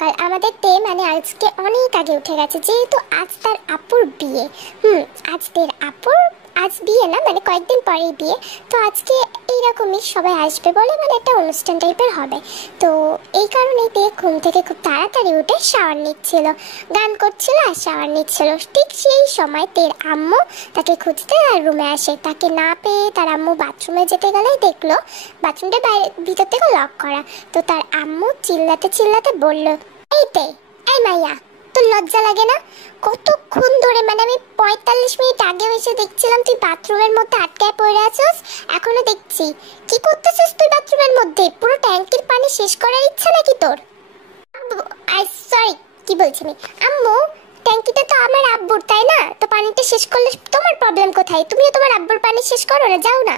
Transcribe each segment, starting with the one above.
সকাল আমাদের তে মানে আজকে অনেক আগে উঠে গেছে, যেহেতু আজ তার আপুর বিয়ে। আজ তের আপুর আজ বিয়ে না, মানে কয়েকদিন পরেই বিয়ে। তো আজকে এইরকমই সবাই আসবে বলে, মানে একটা অনুষ্ঠান টাইপের হবে। তো এই কারণেই তে ঘুম থেকে খুব তাড়াতাড়ি উঠে শাওয়ার নিচ্ছিল, গান করছিল আর শাওয়ার নিচ্ছিল। ঠিক সেই সময় তের আম্মু তাকে খুঁজতে আর রুমে আসে। তাকে না পেয়ে তার আম্মু বাথরুমে যেতে গেলেই দেখলো বাথরুমটা ভিতর থেকে লক করা। তো তার আম্মু চিল্লাতে চিল্লাতে বলল, এই তে, এই মাইয়া, তোর লজ্জা লাগে না? কতক্ষণ ধরে, মানে আমি 45 মিনিট আগে এসে দেখছিলাম তুই বাথরুমের মধ্যে আটকায় পড়ে আছিস, এখনো দেখছি। কি করতেছিস তুই বাথরুমের মধ্যে? পুরো ট্যাঙ্কির পানি শেষ করার ইচ্ছা নাকি তোর? সরি, কি বলছি আমি? আম্মু, ট্যাঙ্কিটা তো আমার আব্বুর, তাই না? তো পানিটা শেষ করলে তোমার প্রবলেম কোথায়? তুমিও তোমার আব্বুর পানি শেষ করো না, যাও না।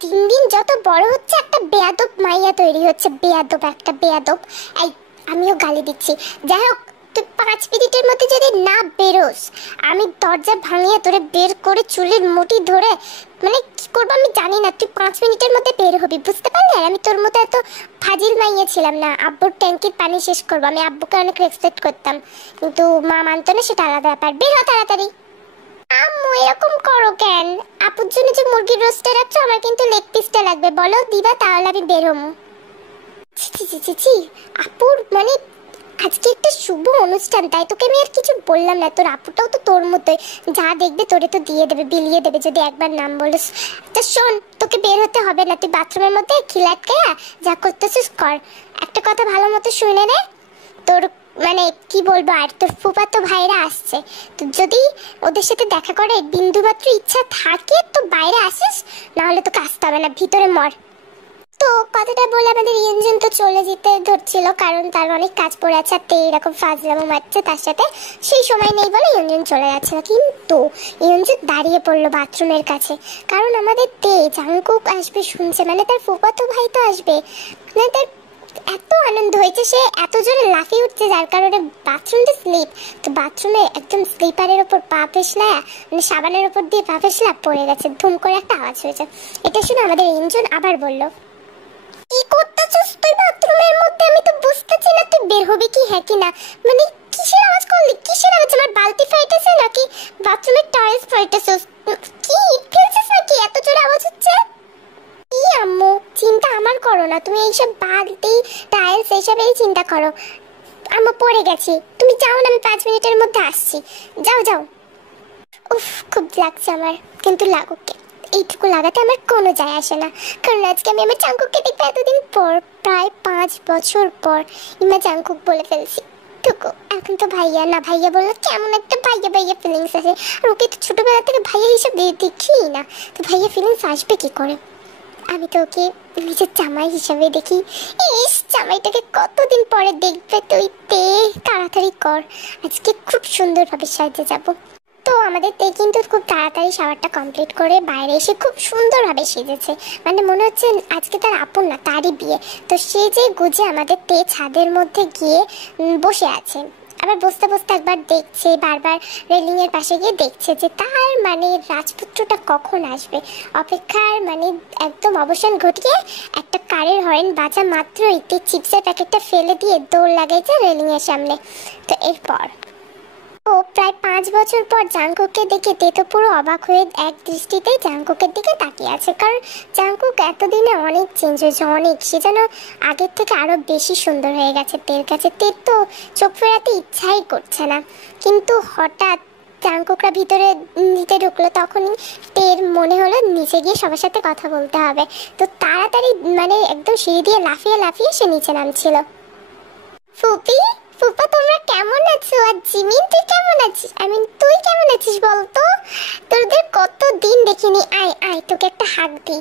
দিন দিন যত বড় হচ্ছে একটা বেয়াদব মাইয়া তৈরি হচ্ছে, বেয়াদব একটা বেয়াদব। এই, আমিও গালি দিচ্ছি। যাই হোক, তুই 5 মিনিটের মধ্যে যদি না বেরোস, আমি দরজা ভাঙিয়ে তোরে বের করে চুলের মুঠি ধরে, মানে কি করবো আমি জানি না। তুই 5 মিনিটের মধ্যে বের হবি, বুঝতে পারলি? আর আমি তোর মতো এত ফাজিল মাইয়া ছিলাম না। আব্বুর ট্যাঙ্কির পানি শেষ করবো, আমি আব্বুকে অনেক রেসপেক্ট করতাম, কিন্তু মা মানতো না, সেটা আলাদা ব্যাপার। বের হ তাড়াতাড়ি। আম্মু এরকম করো কেন? আপুর জন্য যে মুরগির রোস্টে রাখছো, আমার কিন্তু লেগ পিসটা লাগবে, বলো দিবা, তাহলে আমি বের হবো। ছি, আপুর মানে আজকে একটা শুভ অনুষ্ঠান, তাই তোকে আমি আর কিছু বললাম না। তোর আপুটাও তো তোর মতোই, যা দেখবে তোরে তো দিয়ে দেবে, বিলিয়ে দেবে যদি একবার নাম বলিস। তা শোন, তোকে বের হতে হবে না, তুই বাথরুমের মধ্যে খিলাটকায়া যা করতেছিস কর। একটা কথা ভালো মতো শুনে নে, তোর মানে কি বলবো আর, তোর ফুফাতো ভাইরা আসছে। তো যদি ওদের সাথে দেখা করে বিন্দুমাত্র ইচ্ছা থাকে তো বাইরে আসিস, না হলে তোকে আসতে হবে না, ভিতরে মর। তো কথাটা বলে আমাদের ইঞ্জিন তো চলে যেতে ধরছিল, কারণ তার অনেক কাজ পড়ে আছে, আর এরকম ফাজলামো মারছে তার সাথে, সেই সময় নেই বলে ইঞ্জিন চলে যাচ্ছে। কিন্তু ইঞ্জিন দাঁড়িয়ে পড়লো বাথরুমের কাছে, কারণ আমাদের জাংকুক আসবে শুনছে, মানে তার ফুফাতো ভাই তো আসবে। মানে তার এত আনন্দ হয়েছে, সে এত জোরে লাফিয়ে উঠছে, যার কারণে বাথরুমটা স্লিপ। তো বাথরুমে একদম স্লিপারের ওপর পা ফেসলা, মানে সাবানের ওপর দিয়ে পা ফেসলা পড়ে গেছে, ধুম করে একটা আওয়াজ হয়েছে। এটা শুনে আমাদের ইঞ্জিন আবার বলল, কি করতেছিস তুই বাথরুমের মধ্যে? আমি তো বুঝতেছি না তুই বের হবি কি হ্যাঁ কি না। মানে কিসের আওয়াজ করলি? কিসের আওয়াজ? আমার বালতি ফাইটেছে নাকি বাথরুমের টাইলস ফাইটেছে? কি ফেলছিস নাকি এত জোরে আওয়াজ হচ্ছে? কি আম্মু, চিন্তা আমার করো না, তুমি এইসব বালতি টাইলস এইসবেরই চিন্তা করো। আম্মু পড়ে গেছি, তুমি যাও না, আমি 5 মিনিটের মধ্যে আসছি, যাও যাও। উফ, খুব লাগছে আমার, কিন্তু লাগুক, এইটুকু লাগাতে আমার কোনো যায় আসে না, কারণ আজকে আমি আমার চাঙ্কুককে দেখবো এতদিন পর, প্রায় 5 বছর পর ইমা চাঙ্কুক বলে ফেলছি। টুকু এখন তো ভাইয়া না, ভাইয়া বললে কেমন একটা ভাইয়া ভাইয়া ফিলিংস আছে, আর ওকে তো ছোটবেলা থেকে ভাইয়া হিসাবে দেখি না, তো ভাইয়া ফিলিংস আসবে কি করে? আমি তো ওকে নিজের জামাই হিসাবে দেখি। ইস, জামাইটাকে কতদিন পরে দেখবে তুই, তাড়াতাড়ি কর, আজকে খুব সুন্দরভাবে সাজতে যাবো। তো আমাদের কিন্তু খুব তাড়াতাড়ি শাওয়ারটা কমপ্লিট করে বাইরে এসে খুব সুন্দরভাবে সেজেছে, মানে মনে হচ্ছে আজকে তার আপন না, তারই বিয়ে। তো সে যে গুজে আমাদের ছাদের মধ্যে গিয়ে বসে আছে, আবার বসতে বসতে একবার দেখছে, বারবার রেলিং এর পাশে গিয়ে দেখছে যে তার মানে রাজপুত্রটা কখন আসবে। অপেক্ষার মানে একদম অবসান ঘটিয়ে একটা কারের হর্ন বাজা মাত্রই চিপসের প্যাকেটটা ফেলে দিয়ে দৌড় লাগাইছে রেলিং এর সামনে। তো এরপর ও প্রায় 5 বছর পর জাংকুককে দেখে তে তো পুরো অবাক হয়ে এক দৃষ্টিতেই জাংকুকের দিকে তাকিয়ে আছে, কারণ জাংকুক এতদিনে অনেক চেঞ্জ হয়েছে, অনেক, সে যেন আগের থেকে আরো বেশি সুন্দর হয়ে গেছে তের কাছে। তের তো চোখ ফেরাতে ইচ্ছাই করছে না, কিন্তু হঠাৎ জাংকুকরা ভিতরে নিতে ঢুকলো, তখনই তের মনে হলো নিচে গিয়ে সবার সাথে কথা বলতে হবে। তো তাড়াতাড়ি মানে একদম সিঁড়ি দিয়ে লাফিয়ে লাফিয়ে সে নিচে নামছিল। ফুপি, ফুপা তোমরা কেমন আছো? আর জিমিন তুই কেমন আছিস? তুই কেমন আছিস বলতো? তোদের কত দিন দেখিনি, আয় আয় তোকে একটা হাগ দিই।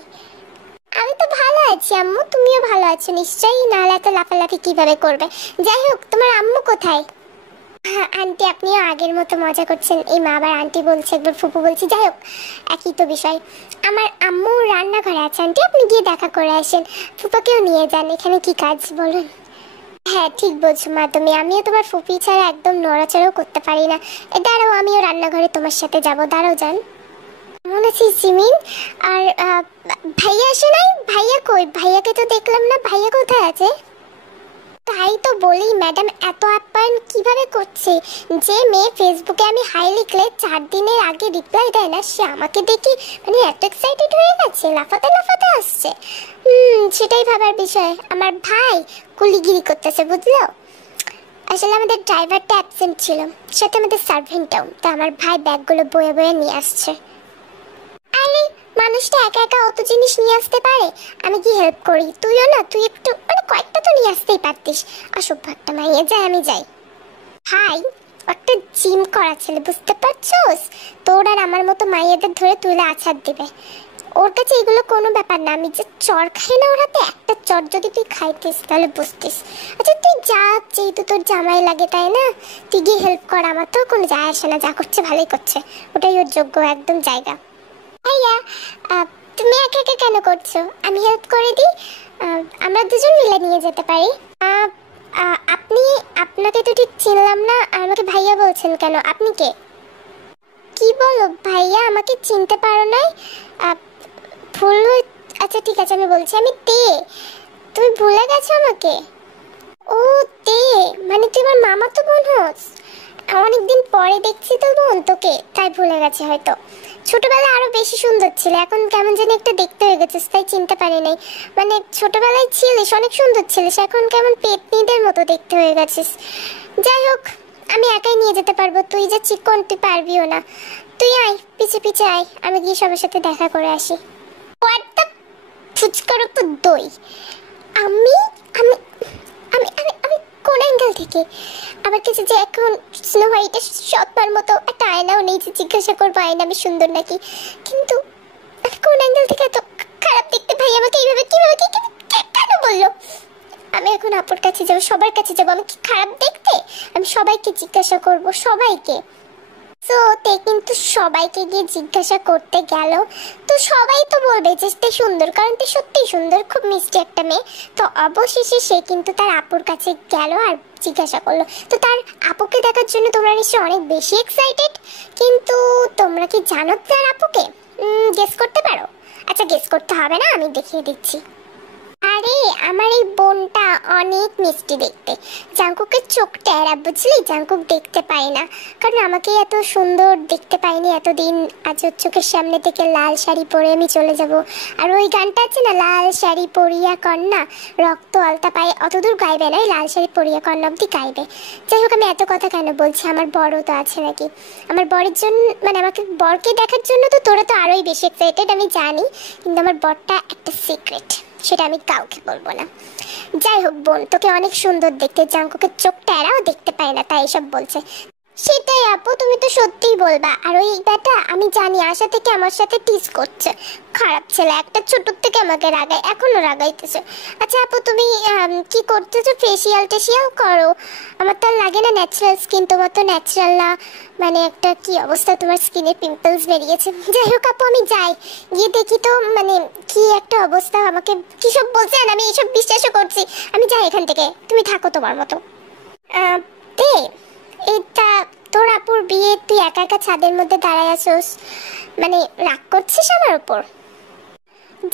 আমি তো ভালো আছি আম্মু, তুমিও ভালো আছো নিশ্চয়ই, নাহলে এত লাফালাফি কিভাবে করবে। যাই হোক, তোমার আম্মু কোথায়? হ্যাঁ আন্টি, আপনিও আগের মতো মজা করছেন, এই মা আবার আন্টি বলছে, একবার ফুপু বলছি, যাই হোক একই তো বিষয়। আমার আম্মু রান্নাঘরে আছে আন্টি, আপনি গিয়ে দেখা করে আসেন, ফুপাকেও নিয়ে যান, এখানে কি কাজ বলুন? হ্যাঁ ঠিক বলছো মা তুমি, আমিও তোমার ফুপি ছাড়া একদম নড়াচড়াও করতে পারি না। দাঁড়াও, আমিও রান্নাঘরে তোমার সাথে যাবো, দাঁড়াও যান। কেমন আছিস জিমিন? আর ভাইয়া আসে নাই? ভাইয়া কই? ভাইয়াকে তো দেখলাম না, ভাইয়া কোথায় আছে? তাই তো বলি ম্যাডাম এত আপ্যায়ন কিভাবে করছে। যে মেয়ে ফেসবুকে আমি হাই লিখলে 4 দিনের আগে রিপ্লাই দেয় না, সে আমাকে দেখি মানে এত এক্সাইটেড হয়ে গেছে, লাফাতে লাফাতে আসছে। সেটাই ভাবার বিষয়। আমার ভাই কুলিগিরি করতেছে বুঝলো। আসলে আমাদের ড্রাইভারটা অ্যাবসেন্ট ছিল, সাথে আমাদের সার্ভেন্টটাও, তা আমার ভাই ব্যাগগুলো বয়ে বয়ে নিয়ে আসছে। আরে মানুষটা একা একা অত জিনিস নিয়ে আসতে পারে, আমি কি হেল্প করি? তুইও না, তুই একটু মানে কয়েকটা তো নিয়ে আসতেই পারতিস। অসভ্য একটা মাইয়া, যাই আমি যাই। ভাই একটা জিম করা ছেলে, বুঝতে পারছোস? তোর আর আমার মতো মাইয়াদের ধরে তুলে আছাড় দিবে। ওর কাছে এগুলো কোনো ব্যাপার না। আমি যে চর খাই না ওর হাতে, একটা চর যদি তুই খাইতিস তাহলে বুঝতিস। আচ্ছা তুই যা, যেহেতু তোর জামাই লাগে তাই না, তুই গিয়ে হেল্প কর, আমার তো কোনো যায় আসে না, যা করছে ভালোই করছে, ওটাই ওর যোগ্য একদম জায়গা। ভাইয়া তুমি একা একা কেন করছো? আমি হেল্প করে দিই, আমরা দুজন মিলে নিয়ে যেতে পারি। আপনি, আপনাকে তো ঠিক চিনলাম না, আর আমাকে ভাইয়া বলছেন কেন? আপনি কে? কি বলো ভাইয়া, আমাকে চিনতে পারো নাই? ভুল হয়ে, আচ্ছা ঠিক আছে আমি বলছি, আমি তে। তুমি ভুলে গেছো আমাকে? ও তে, মানে তুই আমার মামাতো বোন হোস। অনেকদিন পরে দেখছি তো বোন তোকে, তাই ভুলে গেছে হয়তো। ছোটবেলায় আরো বেশি সুন্দর ছিল, এখন কেমন জানি একটা দেখতে হয়ে গেছিস, তাই চিনতে পারি নাই। মানে ছোটবেলায় ছিলিস, অনেক সুন্দর ছিলিস, এখন কেমন পেতনিদের মতো দেখতে হয়ে গেছিস। যাই হোক, আমি একাই নিয়ে যেতে পারবো, তুই যে চিকন তুই পারবিও না। তুই আয়, পিছে পিছে আয়, আমি গিয়ে সবার সাথে দেখা করে আসি। ফুচকার উপর দই? আমি আমি আমি আমি আমি কোন অ্যাঙ্গেল থেকে? আমার কাছে যে এখন স্নো হোয়াইটের সৎমার মতো একটা আয়নাও নেই যে জিজ্ঞাসা করবো আয়না আমি সুন্দর নাকি। কিন্তু আমি কোন অ্যাঙ্গেল থেকে এত খারাপ দেখতে? ভাই আমাকে এইভাবে কিভাবে কেন বললো? আমি এখন আপুর কাছে যাবো, সবার কাছে যাবো, আমি কি খারাপ দেখতে? আমি সবাইকে জিজ্ঞাসা করব, সবাইকে। তো তে কিন্তু সবাইকে গিয়ে জিজ্ঞাসা করতে গেল, তো সবাই তো বলবে যে তে সুন্দর, কারণ তে সত্যিই সুন্দর, খুব মিষ্টি একটা মেয়ে। তো অবশেষে সে কিন্তু তার আপুর কাছে গেল আর জিজ্ঞাসা করলো। তো তার আপুকে দেখার জন্য তোমরা নিশ্চয়ই অনেক বেশি এক্সাইটেড, কিন্তু তোমরা কি জানো তার আপুকে? গেস করতে পারো? আচ্ছা গেস করতে হবে না, আমি দেখিয়ে দিচ্ছি। আরে আমার এই বোনটা অনেক মিষ্টি দেখতে। জাঙ্কুকের চোখটা এরা, বুঝলি? জাঙ্কুক দেখতে পায় না, কারণ আমাকে এত সুন্দর দেখতে পাইনি এতদিন। আজ ওর চোখের সামনে থেকে লাল শাড়ি পরে আমি চলে যাব। আর ওই গানটা আছে না, লাল শাড়ি পরিয়া কন্যা রক্ত আলতা পায়ে, অতদূর গাইবে না, লাল শাড়ি পরিয়া কন্যা অব্দি গাইবে। যাই হোক, আমি এত কথা কেন বলছি? আমার বড়ও তো আছে নাকি? আমার বরের জন্য, মানে আমাকে বরকে দেখার জন্য তো তোরা তো আরোই বেশি এক্সাইটেড আমি জানি, কিন্তু আমার বরটা একটা সিক্রেট, সেটা আমি কাউকে বলবো না। যাই হোক বোন, তোকে অনেক সুন্দর দেখতে, জাঙ্কুকের চোখটা এরাও দেখতে পায় না, তাই এসব বলছে। সেটাই আপু, তুমি তো সত্যিই বলবা। আর ওই ব্যাটা আমি জানি আশা থেকে আমার সাথে টিজ করছে, খারাপ ছেলে একটা, ছোট থেকে আমাকে রাগায়, এখনো রাগাইতেছে। আচ্ছা আপু তুমি কি করতেছো? ফেসিয়াল টেসিয়াল করো? আমার তো আর লাগে না ন্যাচারাল স্কিন, তোমার তো ন্যাচারাল না, মানে একটা কি অবস্থা, তোমার স্কিনে পিম্পলস বেরিয়েছে। যাই হোক আপু আমি যাই, গিয়ে দেখি তো মানে কি একটা অবস্থা, আমাকে কি সব বলছেন, আমি এইসব বিশ্বাসও করছি। আমি যাই এখান থেকে, তুমি থাকো তোমার মতো। তে, এটা তোর আপুর বিয়ে, তুই একা একা ছাদের মধ্যে দাঁড়ায় আছোস, মানে রাগ করছিস আমার উপর?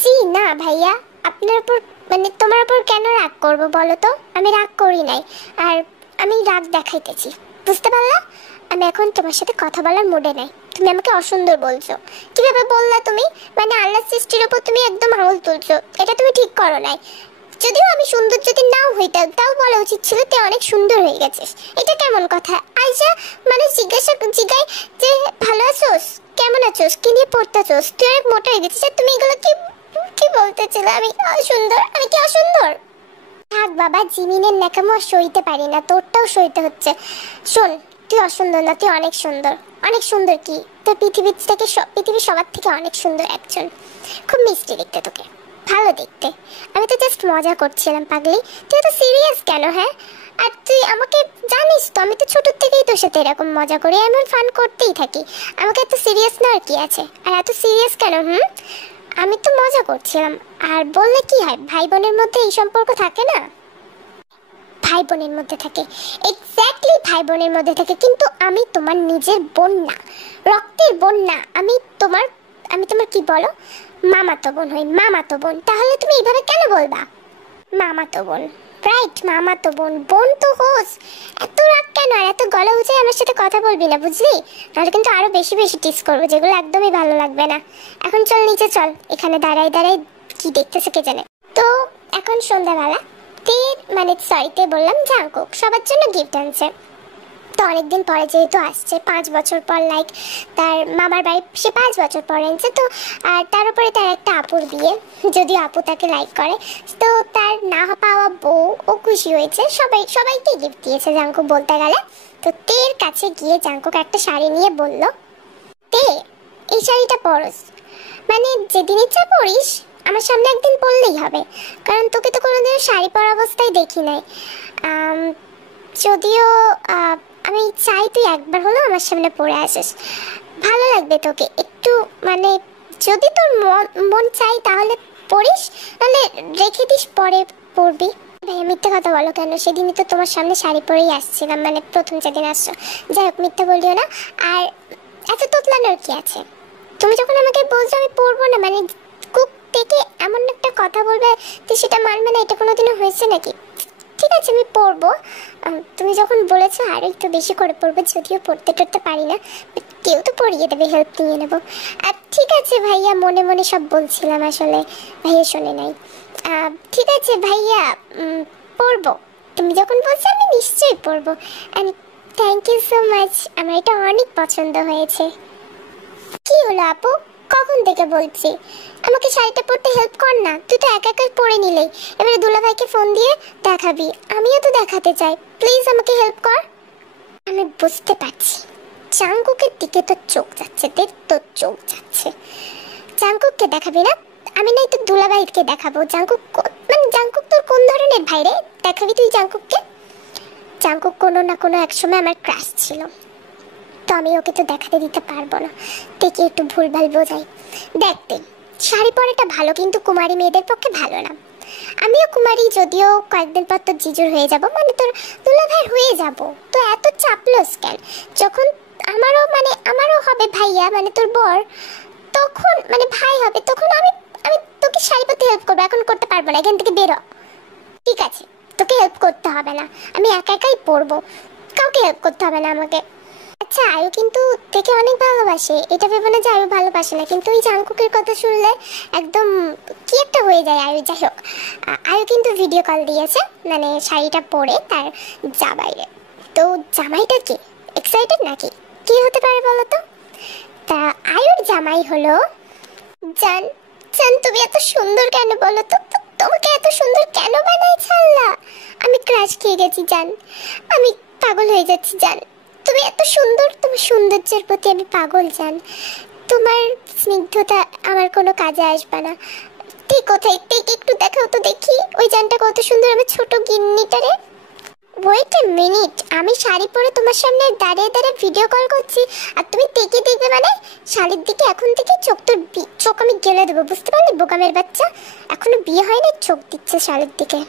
জি না ভাইয়া, আপনার উপর মানে তোমার উপর কেন রাগ করব বলো তো? আমি রাগ করি নাই, আর আমি রাগ দেখাইতেছি, বুঝতে পারলা? আমি এখন তোমার সাথে কথা বলার মুডে নাই। তুমি আমাকে অসুন্দর বলছো, কিভাবে বললা তুমি? মানে আল্লাহ সৃষ্টির উপর তুমি একদম আঙুল তুলছো, এটা তুমি ঠিক করো নাই। যদিও আমি সুন্দর যদি নাও হইতাম, তাও বলা উচিত ছিল তুই অনেক সুন্দর হয়ে গেছিস। এটা কেমন কথা? আইসা মানে জিজ্ঞায় যে ভালো আছোস, কেমন আছোস, কি নিয়ে পড়তেছোস, তুই অনেক মোটা হয়ে গেছিস, আর তুমি এগুলো কি কি বলতেছিল? আমি অসুন্দর? আমি কি অসুন্দর? থাক বাবা, জিমিনের ন্যাকামো সইতে পারি না, তোরটাও সইতে হচ্ছে। শোন, তুই অসুন্দর না, তুই অনেক সুন্দর। অনেক সুন্দর কি, তোর পৃথিবীর সবার থেকে অনেক সুন্দর একজন, খুব মিষ্টি দেখতে, তোকে ভালো দেখতে। আমি তো জাস্ট মজা করছিলাম পাগলি, তুই তো সিরিয়াস কেন? হ্যাঁ, আর তুই আমাকে জানিস তো, আমি তো ছোট থেকেই তোর সাথে এরকম মজা করি, এমন ফান করতেই থাকি। আমাকে এত সিরিয়াস না আর কি আছে, আর এত সিরিয়াস কেন? আমি তো মজা করছিলাম। আর বললে কি হয়, ভাই বোনের মধ্যে এই সম্পর্ক থাকে না? ভাই বোনের মধ্যে থাকে, এক্স্যাক্টলি ভাই বোনের মধ্যে থাকে, কিন্তু আমি তোমার নিজের বোন না, রক্তের বোন না। আমি তোমার কি বলো, মামাতো বোন হই, মামাতো বোন। তাহলে তুমি এইভাবে কেন বলবা মামাতো বোন? রাইট, মামা তো বোন, বোন তো হোস। এত রাগ কেন আর এত গলা উঁচে আমার সাথে কথা বলবি না, বুঝলি? নাহলে কিন্তু আরো বেশি বেশি টিস করবো, যেগুলো একদমই ভালো লাগবে না। এখন চল নিচে চল, এখানে দাঁড়াই দাঁড়াই কি দেখতেছে কে জানে। তো এখন সন্ধ্যাবেলা মানে সরিতে বললাম জাঙ্কুক সবার জন্য গিফট আনছে। তো অনেকদিন পরে যেহেতু আসছে, 5 বছর পর, লাইক তার মামার বাড়ি সে 5 বছর পর এনেছে। তো আর তার উপরে তার একটা আপুর বিয়ে, যদিও আপু তাকে লাইক করে। তো তার না পাওয়া বউ ও খুশি হয়েছে, সবাইকে গিফট দিয়েছে জাঙ্কুক বলতে গেলে। তো তের কাছে গিয়ে জাঙ্কুক একটা শাড়ি নিয়ে বলল, তে এই শাড়িটা পরস, মানে যেদিন ইচ্ছা পরিস, আমার সামনে একদিন পরলেই হবে, কারণ তোকে তো কোনোদিন শাড়ি পরা অবস্থায় দেখি নাই। যদিও আমি চাই তুই একবার হলো আমার সামনে পরে আসিস, ভালো লাগবে তোকে একটু, মানে যদি তোর মন চাই তাহলে পরিস, নাহলে রেখে দিস, পরে পরবি। ভাই মিথ্যে কথা বলো কেন? সেদিনই তো তোমার সামনে শাড়ি পরেই আসছিলাম, মানে প্রথম যেদিন আসছো। যাই হোক, মিথ্যে বলিও না। আর এত তোতলানোর কি আছে? তুমি যখন আমাকে বলছো আমি পরবো না, মানে কুক থেকে এমন একটা কথা বলবে তুই সেটা মানবে না, এটা কোনোদিনও হয়েছে নাকি? ঠিক আছে আমি পরবো, তুমি যখন বলেছো আরও একটু বেশি করে পরবো, যদিও পড়তে টরতে পারি না, কেউ তো পড়িয়ে দেবে, হেল্প নিয়ে নেবো। আর ঠিক আছে ভাইয়া, মনে মনে সব বলছিলাম, আসলে ভাইয়া শোনে নাই। ঠিক আছে ভাইয়া, পরবো, তুমি যখন বলছো আমি নিশ্চয়ই পরবো। And thank you so much, আমার এটা অনেক পছন্দ হয়েছে। কি হলো আপু, কখন থেকে বলছি আমাকে শাড়িটা পরতে হেল্প কর না? তুই তো একা একা পরে নিলেই, এবারে দুলাভাইকে ফোন দিয়ে দেখাবি, আমিও তো দেখাতে চাই, প্লিজ আমাকে হেল্প কর। আমি বুঝতে পারছি জাঙ্কুকের দিকে তো চোখ যাচ্ছে, তোর চোখ যাচ্ছে। জাঙ্কুককে দেখাবি না? আমি নাই তো দুলাভাইকে দেখাবো। জাঙ্কুক মানে জাঙ্কুক তোর কোন ধরনের ভাই রে? দেখাবি তুই জাঙ্কুককে? জাঙ্কুক কোনো না কোনো এক সময় আমার ক্রাশ ছিল, তো আমি ওকে তো দেখাতে দিতে পারবো না, দেখি একটু ভুলভাল বোঝাই। দেখতে শাড়ি পরাটা ভালো, কিন্তু কুমারী মেয়েদের পক্ষে ভালো না। আমিও কুমারী, যদিও কয়েকদিন পর তোর জিজুর হয়ে যাব, মানে তোর দুলাভাই হয়ে যাব, তো এত চাপলোস কেন? যখন আমারও হবে ভাইয়া, মানে তোর বর, তখন মানে ভাই হবে, তখন আমি আমি তোকে শাড়ি পরতে হেল্প করবো, এখন করতে পারবো না, এখান থেকে বেরো। ঠিক আছে, তোকে হেল্প করতে হবে না, আমি একা একাই পরবো, কাউকে হেল্প করতে হবে না আমাকে। আচ্ছা আয়ু কিন্তু থেকে অনেক ভালোবাসে, এটা ভেবে না যে আয়ু ভালোবাসে না, কিন্তু ওই জাঙ্কুকের কথা শুনলে একদম কি একটা হয়ে যায় আয়ু। যাই হোক, আয়ু কিন্তু ভিডিও কল দিয়েছে, মানে শাড়িটা পরে তার জামাইরে। তো জামাইটা কি এক্সাইটেড নাকি? কি হতে পারে বলো তো? তা আয়ুর জামাই হলো জান। জান তুমি এত সুন্দর কেন বলো তো? তোমাকে এত সুন্দর কেন বানাইছে আল্লাহ? আমি ক্রাশ খেয়ে গেছি জান, আমি পাগল হয়ে যাচ্ছি জান, তুমি এত সুন্দর, তোমার সৌন্দর্যের প্রতি আমি পাগল জান। তোমার স্নিগ্ধতা আমার কোনো কাজে আসবে না। ঠিক কোথায়, ঠিক একটু দেখাও তো দেখি, ওই জানটা কত সুন্দর, আমার ছোট গিন্নিটারে। ওয়েট এ মিনিট, আমি শাড়ি পরে তোমার সামনে দাঁড়িয়ে দাঁড়িয়ে ভিডিও কল করছি, আর তুমি দেখে দেখবে মানে শাড়ির দিকে এখন থেকে চোখ আমি গেলে দেবো, বুঝতে পারলি বোকামের বাচ্চা? এখনো বিয়ে হয়নি, চোখ দিচ্ছে শাড়ির দিকে।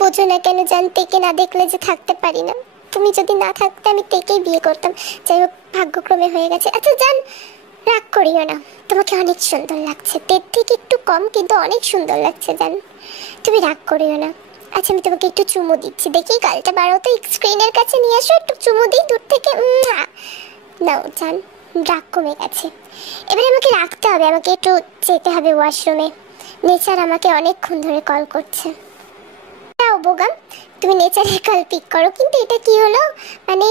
বোঝো না কেন জান, তেকে না দেখলে যে থাকতে পারি না। তুমি যদি না থাকতে আমি তেকেই বিয়ে করতাম, যাই হোক ভাগ্যক্রমে হয়ে গেছে। আচ্ছা জান, রাগ করিও না, তোমাকে অনেক সুন্দর লাগছে, তের থেকে একটু কম কিন্তু অনেক সুন্দর লাগছে জান, তুমি রাগ করিও না। আচ্ছা আমি তোমাকে একটু চুমু দিচ্ছি, দেখি গালটা বাড়াও তো, স্ক্রিনের কাছে নিয়ে আসো, একটু চুমু দিই দূর থেকে। নাও জান, রাগ কমে গেছে। এবারে আমাকে রাখতে হবে, আমাকে একটু যেতে হবে ওয়াশরুমে, নেচার আমাকে অনেকক্ষণ ধরে কল করছে। যাও বোগাম, তুমি নেচারের কল পিক করো। কিন্তু এটা কি হলো, মানে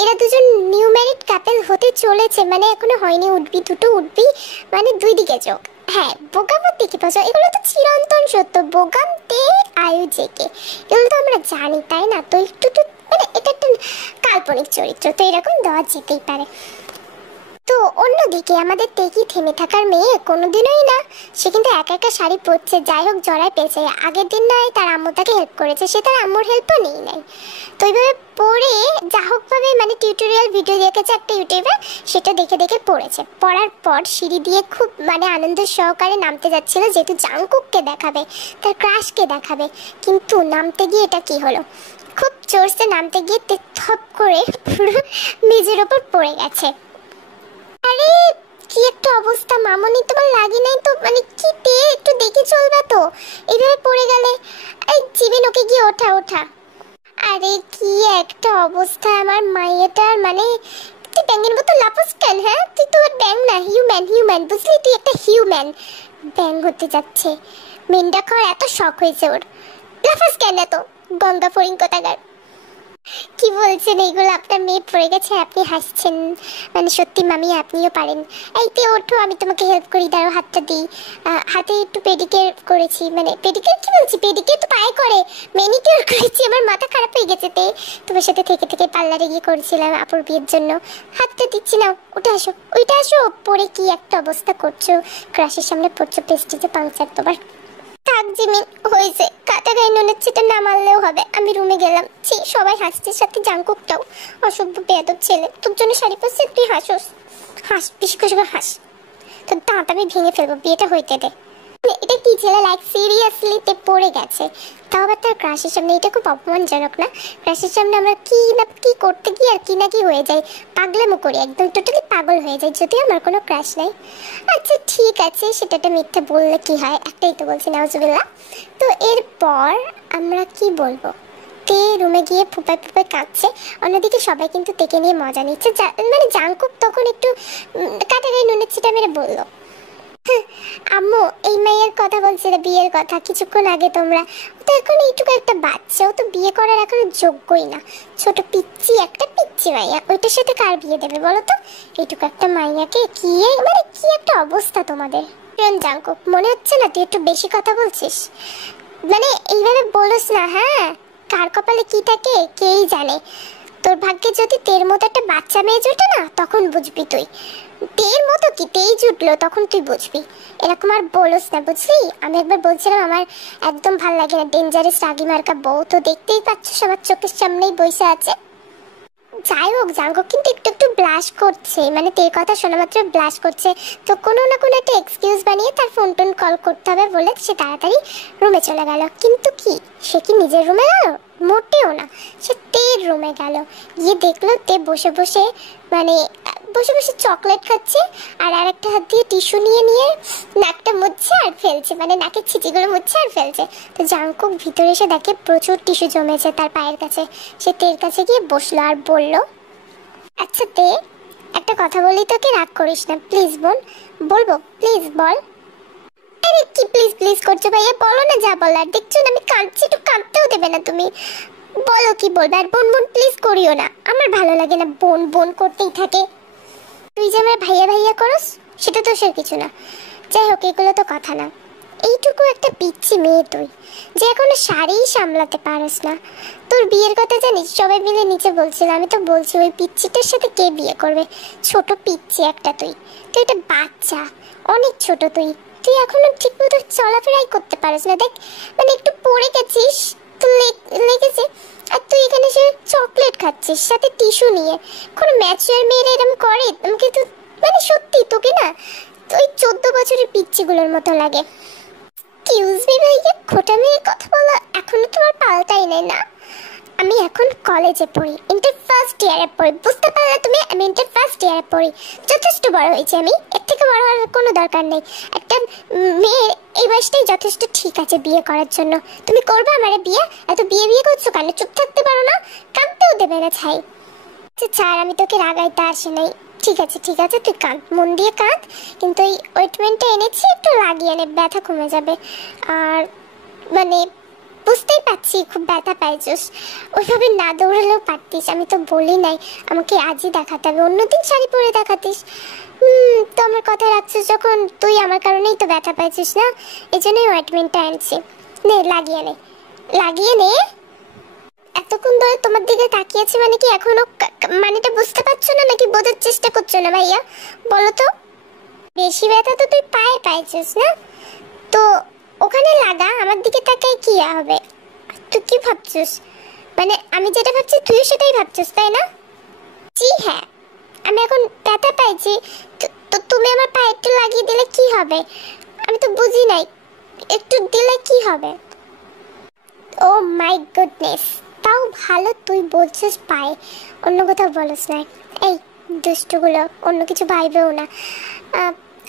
এরা দুজন নিউ ম্যারিড কাপল হতে চলেছে, মানে এখনো হয়নি, উঠবি দুটো উঠবি, মানে দুই দিকে চোখ। হ্যাঁ বোগামের দিকে পাচ্ছ, এগুলো তো চিরন্তন সত্য, বোগাম তে আয়ু জেকে, এগুলো তো আমরা জানি তাই না? তো একটু তো মানে এটা একটা কাল্পনিক চরিত্র, তো এরকম দেওয়া যেতেই পারে। তো অন্যদিকে আমাদের তেকি থেমে থাকার মেয়ে কোনোদিনই না, সে কিন্তু একা একা শাড়ি পরছে, যাই হোক জড়ায় পেয়েছে। আগের দিন নয় তার আম্মু তাকে হেল্প করেছে, সে তার আম্মুর হেল্পও নেই নাই। তো এইভাবে পরে যা হোকভাবে মানে টিউটোরিয়াল ভিডিও দেখেছে একটা ইউটিউবে, সেটা দেখে দেখে পড়েছে। পড়ার পর সিঁড়ি দিয়ে খুব মানে আনন্দ সহকারে নামতে যাচ্ছিল, যেহেতু জাঙ্কুককে দেখাবে, তার ক্রাশকে দেখাবে। কিন্তু নামতে গিয়ে এটা কি হলো, খুব জোরসে নামতে গিয়ে থপ করে পুরো মেঝের ওপর পড়ে গেছে। আরে কি একটা অবস্থা মামনি, তোমার লাগে নাই তো? মানে কি তে, একটু দেখে চলবা তো, এইভাবে পড়ে গেলে। এই জিবিন, ওকে গিয়ে ওঠা ওঠা। আরে কি একটা অবস্থা আমার মাইয়াটার, মানে তুই ব্যাঙের মতো লাফাস কেন? হ্যাঁ, তুই তো ব্যাঙ না, হিউম্যান, হিউম্যান, বুঝলি? তুই একটা হিউম্যান। ব্যাঙ হতে যাচ্ছে, মেন্ডা খাওয়ার এত শখ হয়েছে ওর, লাফাস কেন এত? গঙ্গা ফরিং কোথাকার। কি বলছেন এইগুলো? আপনার মেয়ে পড়ে গেছে, আপনি হাসছেন? মানে সত্যি মামি, আপনিও পারেন। এইতে ওঠো, আমি তোমাকে হেল্প করি, দাঁড়াও হাতটা দিই। হাতে একটু পেডিকেয়ার করেছি, মানে পেডিকেয়ার কি বলছি, পেডিকেয়ার তো পায়ে করে, ম্যানিকিউর করেছি। আমার মাথা খারাপ হয়ে গেছে তে, তোমার সাথে থেকে থেকে পার্লারে গিয়ে করেছিলাম আপুর বিয়ের জন্য। হাতটা দিচ্ছি না, উঠে আসো, ওইটা আসো। পরে কি একটা অবস্থা করছো, ক্রাশের সামনে পড়ছো, পেস্টিজে পাংচার তোমার। থাক জিমিন, হয়েছে, কাটা গায়ে নুনের ছিটা না মারলেও হবে। আমি রুমে গেলাম। ছি, সবাই হাসছে, সাথে জাঙ্কুকটাও। অসভ্য বেয়াদব ছেলে, তোর জন্য শাড়ি পরছে, তুই হাসোস। হাস, বেশি করে হাস, তোর দাঁত আমি ভেঙে ফেলবো, বিয়েটা হইতে দে। এটা কি ছেলে, লাইক সিরিয়াসলি তে পড়ে গেছে, তাও আবার তার ক্রাশের সামনে। এটা খুব অপমানজনক না? ক্রাশের সামনে আমরা কি না কি করতে গিয়ে আর কি না কি হয়ে যায়, পাগলামো করি, একদম টোটালি পাগল হয়ে যায়, যদিও আমার কোনো ক্রাশ নাই। আচ্ছা ঠিক আছে, সেটাটা মিথ্যে বললে কি হয়, একটাই তো বলছি, নাউজুবিল্লাহ। তো এরপর আমরা কি বলবো? তে রুমে গিয়ে ফুপায় ফুপায় কাঁদছে, অন্যদিকে সবাই কিন্তু তেকে নিয়ে মজা নিচ্ছে। মানে জাঙ্কুক তখন একটু কাটা গায়ে নুনের ছিটা মেরে বললো, আম্মু এই মেয়ের কথা বলছিল, বিয়ের কথা কিছুক্ষণ আগে। তোমরা তো এখন এইটুকু একটা বাচ্চা, ও তো বিয়ে করার এখন যোগ্যই না, ছোট পিচ্চি, একটা পিচ্চি মাইয়া, ওইটার সাথে কার বিয়ে দেবে বলো তো? এইটুকু একটা মাইয়াকে কি, মানে কি একটা অবস্থা তোমাদের। জাঙ্কুক, মনে হচ্ছে না তুই একটু বেশি কথা বলছিস? মানে এইভাবে বলিস না, হ্যাঁ? কার কপালে কি থাকে কেই জানে। তোর ভাগ্যে যদি তের মতো একটা বাচ্চা মেয়ে জুটে না, তখন বুঝবি তুই। তের মতো কি তেই জুটলো, তখন তুই বুঝবি। এরকম আর বলিস না, বুঝলি? আমি একবার বলছিলাম আমার একদম ভাল লাগে না ডেঞ্জারাস রাগি মার্কা বউ, তো দেখতেই পাচ্ছ সবার চোখের সামনেই বসে আছে। যাই হোক, জাঙ্কুক কিন্তু একটু একটু ব্লাশ করছে, মানে তের কথা শোনা মাত্র ব্লাশ করছে। তো কোনো না কোনো একটা এক্সকিউজ বানিয়ে তার ফোন টোন কল করতে হবে বলে সে তাড়াতাড়ি রুমে চলে গেল। কিন্তু কি, সে কি নিজের রুমে গেল? মোটেও না, সে তের রুমে গেল। গিয়ে দেখলো তে বসে বসে, মানে বসে বসে চকলেট খাচ্ছে, আর আরেকটা হাত দিয়ে টিস্যু নিয়ে নিয়ে নাকটা মুছছে আর ফেলছে, মানে নাকের ছিচিগুলো মুছছে আর ফেলছে। তো জাঙ্কুক ভিতরে এসে দেখে প্রচুর টিস্যু জমেছে তার পায়ের কাছে। সে তের কাছে গিয়ে বসলো আর বলল, আচ্ছা তে, একটা কথা বলি তোকে, রাগ করিস না প্লিজ বোন। বলবো, প্লিজ বল। আরে কি প্লিজ প্লিজ করছো ভাইয়া, বলো না যা বলার। দেখছো না আমি কাঁদছি, একটু কাঁদতেও দেবে না তুমি? বলো কি বলবে। আর বোন বোন প্লিজ করিও না, আমার ভালো লাগে না বোন বোন করতেই থাকে। তুই যে আমার ভাইয়া ভাইয়া করস, সেটা তো সে কিছু না। যাই হোক, এগুলো তো কথা না। এইটুকু একটা পিচ্ছি মেয়ে তুই, যে এখনো শাড়িই সামলাতে পারস না। তোর বিয়ের কথা জানিস, সবাই মিলে নিচে বলছিল। আমি তো বলছি ওই পিচ্ছিটার সাথে কে বিয়ে করবে? ছোট পিচ্ছি একটা তুই, তুই একটা বাচ্চা, অনেক ছোট তুই। তুই এখনো ঠিক মতো চলাফেরাই করতে পারিস না। দেখ, মানে একটু পড়ে গেছিস তো লেগেছে, আর তুই এখানে সে চকলেট খাচ্ছিস সাথে টিস্যু নিয়ে। কোনো ম্যাচুয়ার মেয়েরা এরকম করে? আমাকে তো মানে সত্যি তোকে না ওই 14 বছরের পিচ্চিগুলোর মতো লাগে। এক্সকিউজ মি ভাইয়া, খোটা মেয়ে কথা বলা এখনো তোমার পাল্টাই নেই না? আমি এখন কলেজে পড়ি, ইন্টার ফার্স্ট ইয়ারে পড়ি, বুঝতে পারলে তুমি? আমি ইন্টার ফার্স্ট ইয়ারে পড়ি, যথেষ্ট বড় হয়েছি আমি, এর থেকে বড় হওয়ার কোনো দরকার নেই। একটা মেয়ে এই বয়সটাই যথেষ্ট ঠিক আছে বিয়ে করার জন্য। তুমি করবে আমারে বিয়ে? এত বিয়ে বিয়ে করছো কেন? চুপ থাকতে পারো না? কাঁদতেও দেবে না ছাই। আচ্ছা ছাড়, আমি তোকে রাগাইতে আসি নাই। ঠিক আছে ঠিক আছে, তুই কাঁদ, মন দিয়ে কাঁদ। কিন্তু এই ওয়েটমেন্টটা এনেছি, একটু লাগিয়ে নে, ব্যথা কমে যাবে। আর মানে বুঝতেই পারছি খুব ব্যথা পাইছিস, ওইভাবে না দৌড়ালেও পারতিস। আমি তো বলি নাই আমাকে আজই দেখাতে হবে, অন্যদিন শাড়ি পরে দেখাতিস। তো আমার কথা রাখছিস যখন, তুই আমার কারণেই তো ব্যথা পাইছিস না, এই জন্যই ওয়েটমেন্টটা আনছি। নে লাগিয়ে নে, লাগিয়ে নে। এতক্ষণ ধরে তোমার দিকে তাকিয়েছি, মানে কি এখনো মানেটা বুঝতে পারছো না, নাকি বোঝার চেষ্টা করছো না ভাইয়া? বলো তো। বেশি ব্যথা তো তুই পায়ে পাইছিস না, তো ওখানে লাগা, আমার দিকে তাকাই কি হবে? তুই কি ভাবছিস? মানে আমি যেটা ভাবছি তুইও সেটাই ভাবছিস, তাই না? জি হ্যাঁ, আমি এখন ব্যথা পাইছি, তো তুমি আমার পায়ে একটু লাগিয়ে দিলে কি হবে? আমি তো বুঝি নাই, একটু দিলে কি হবে? ও মাই গুডনেস, তাও ভালো তুই বলছিস পায়ে, অন্য কোথাও বলিস না। এই দুষ্টুগুলো অন্য কিছু ভাইবেও না।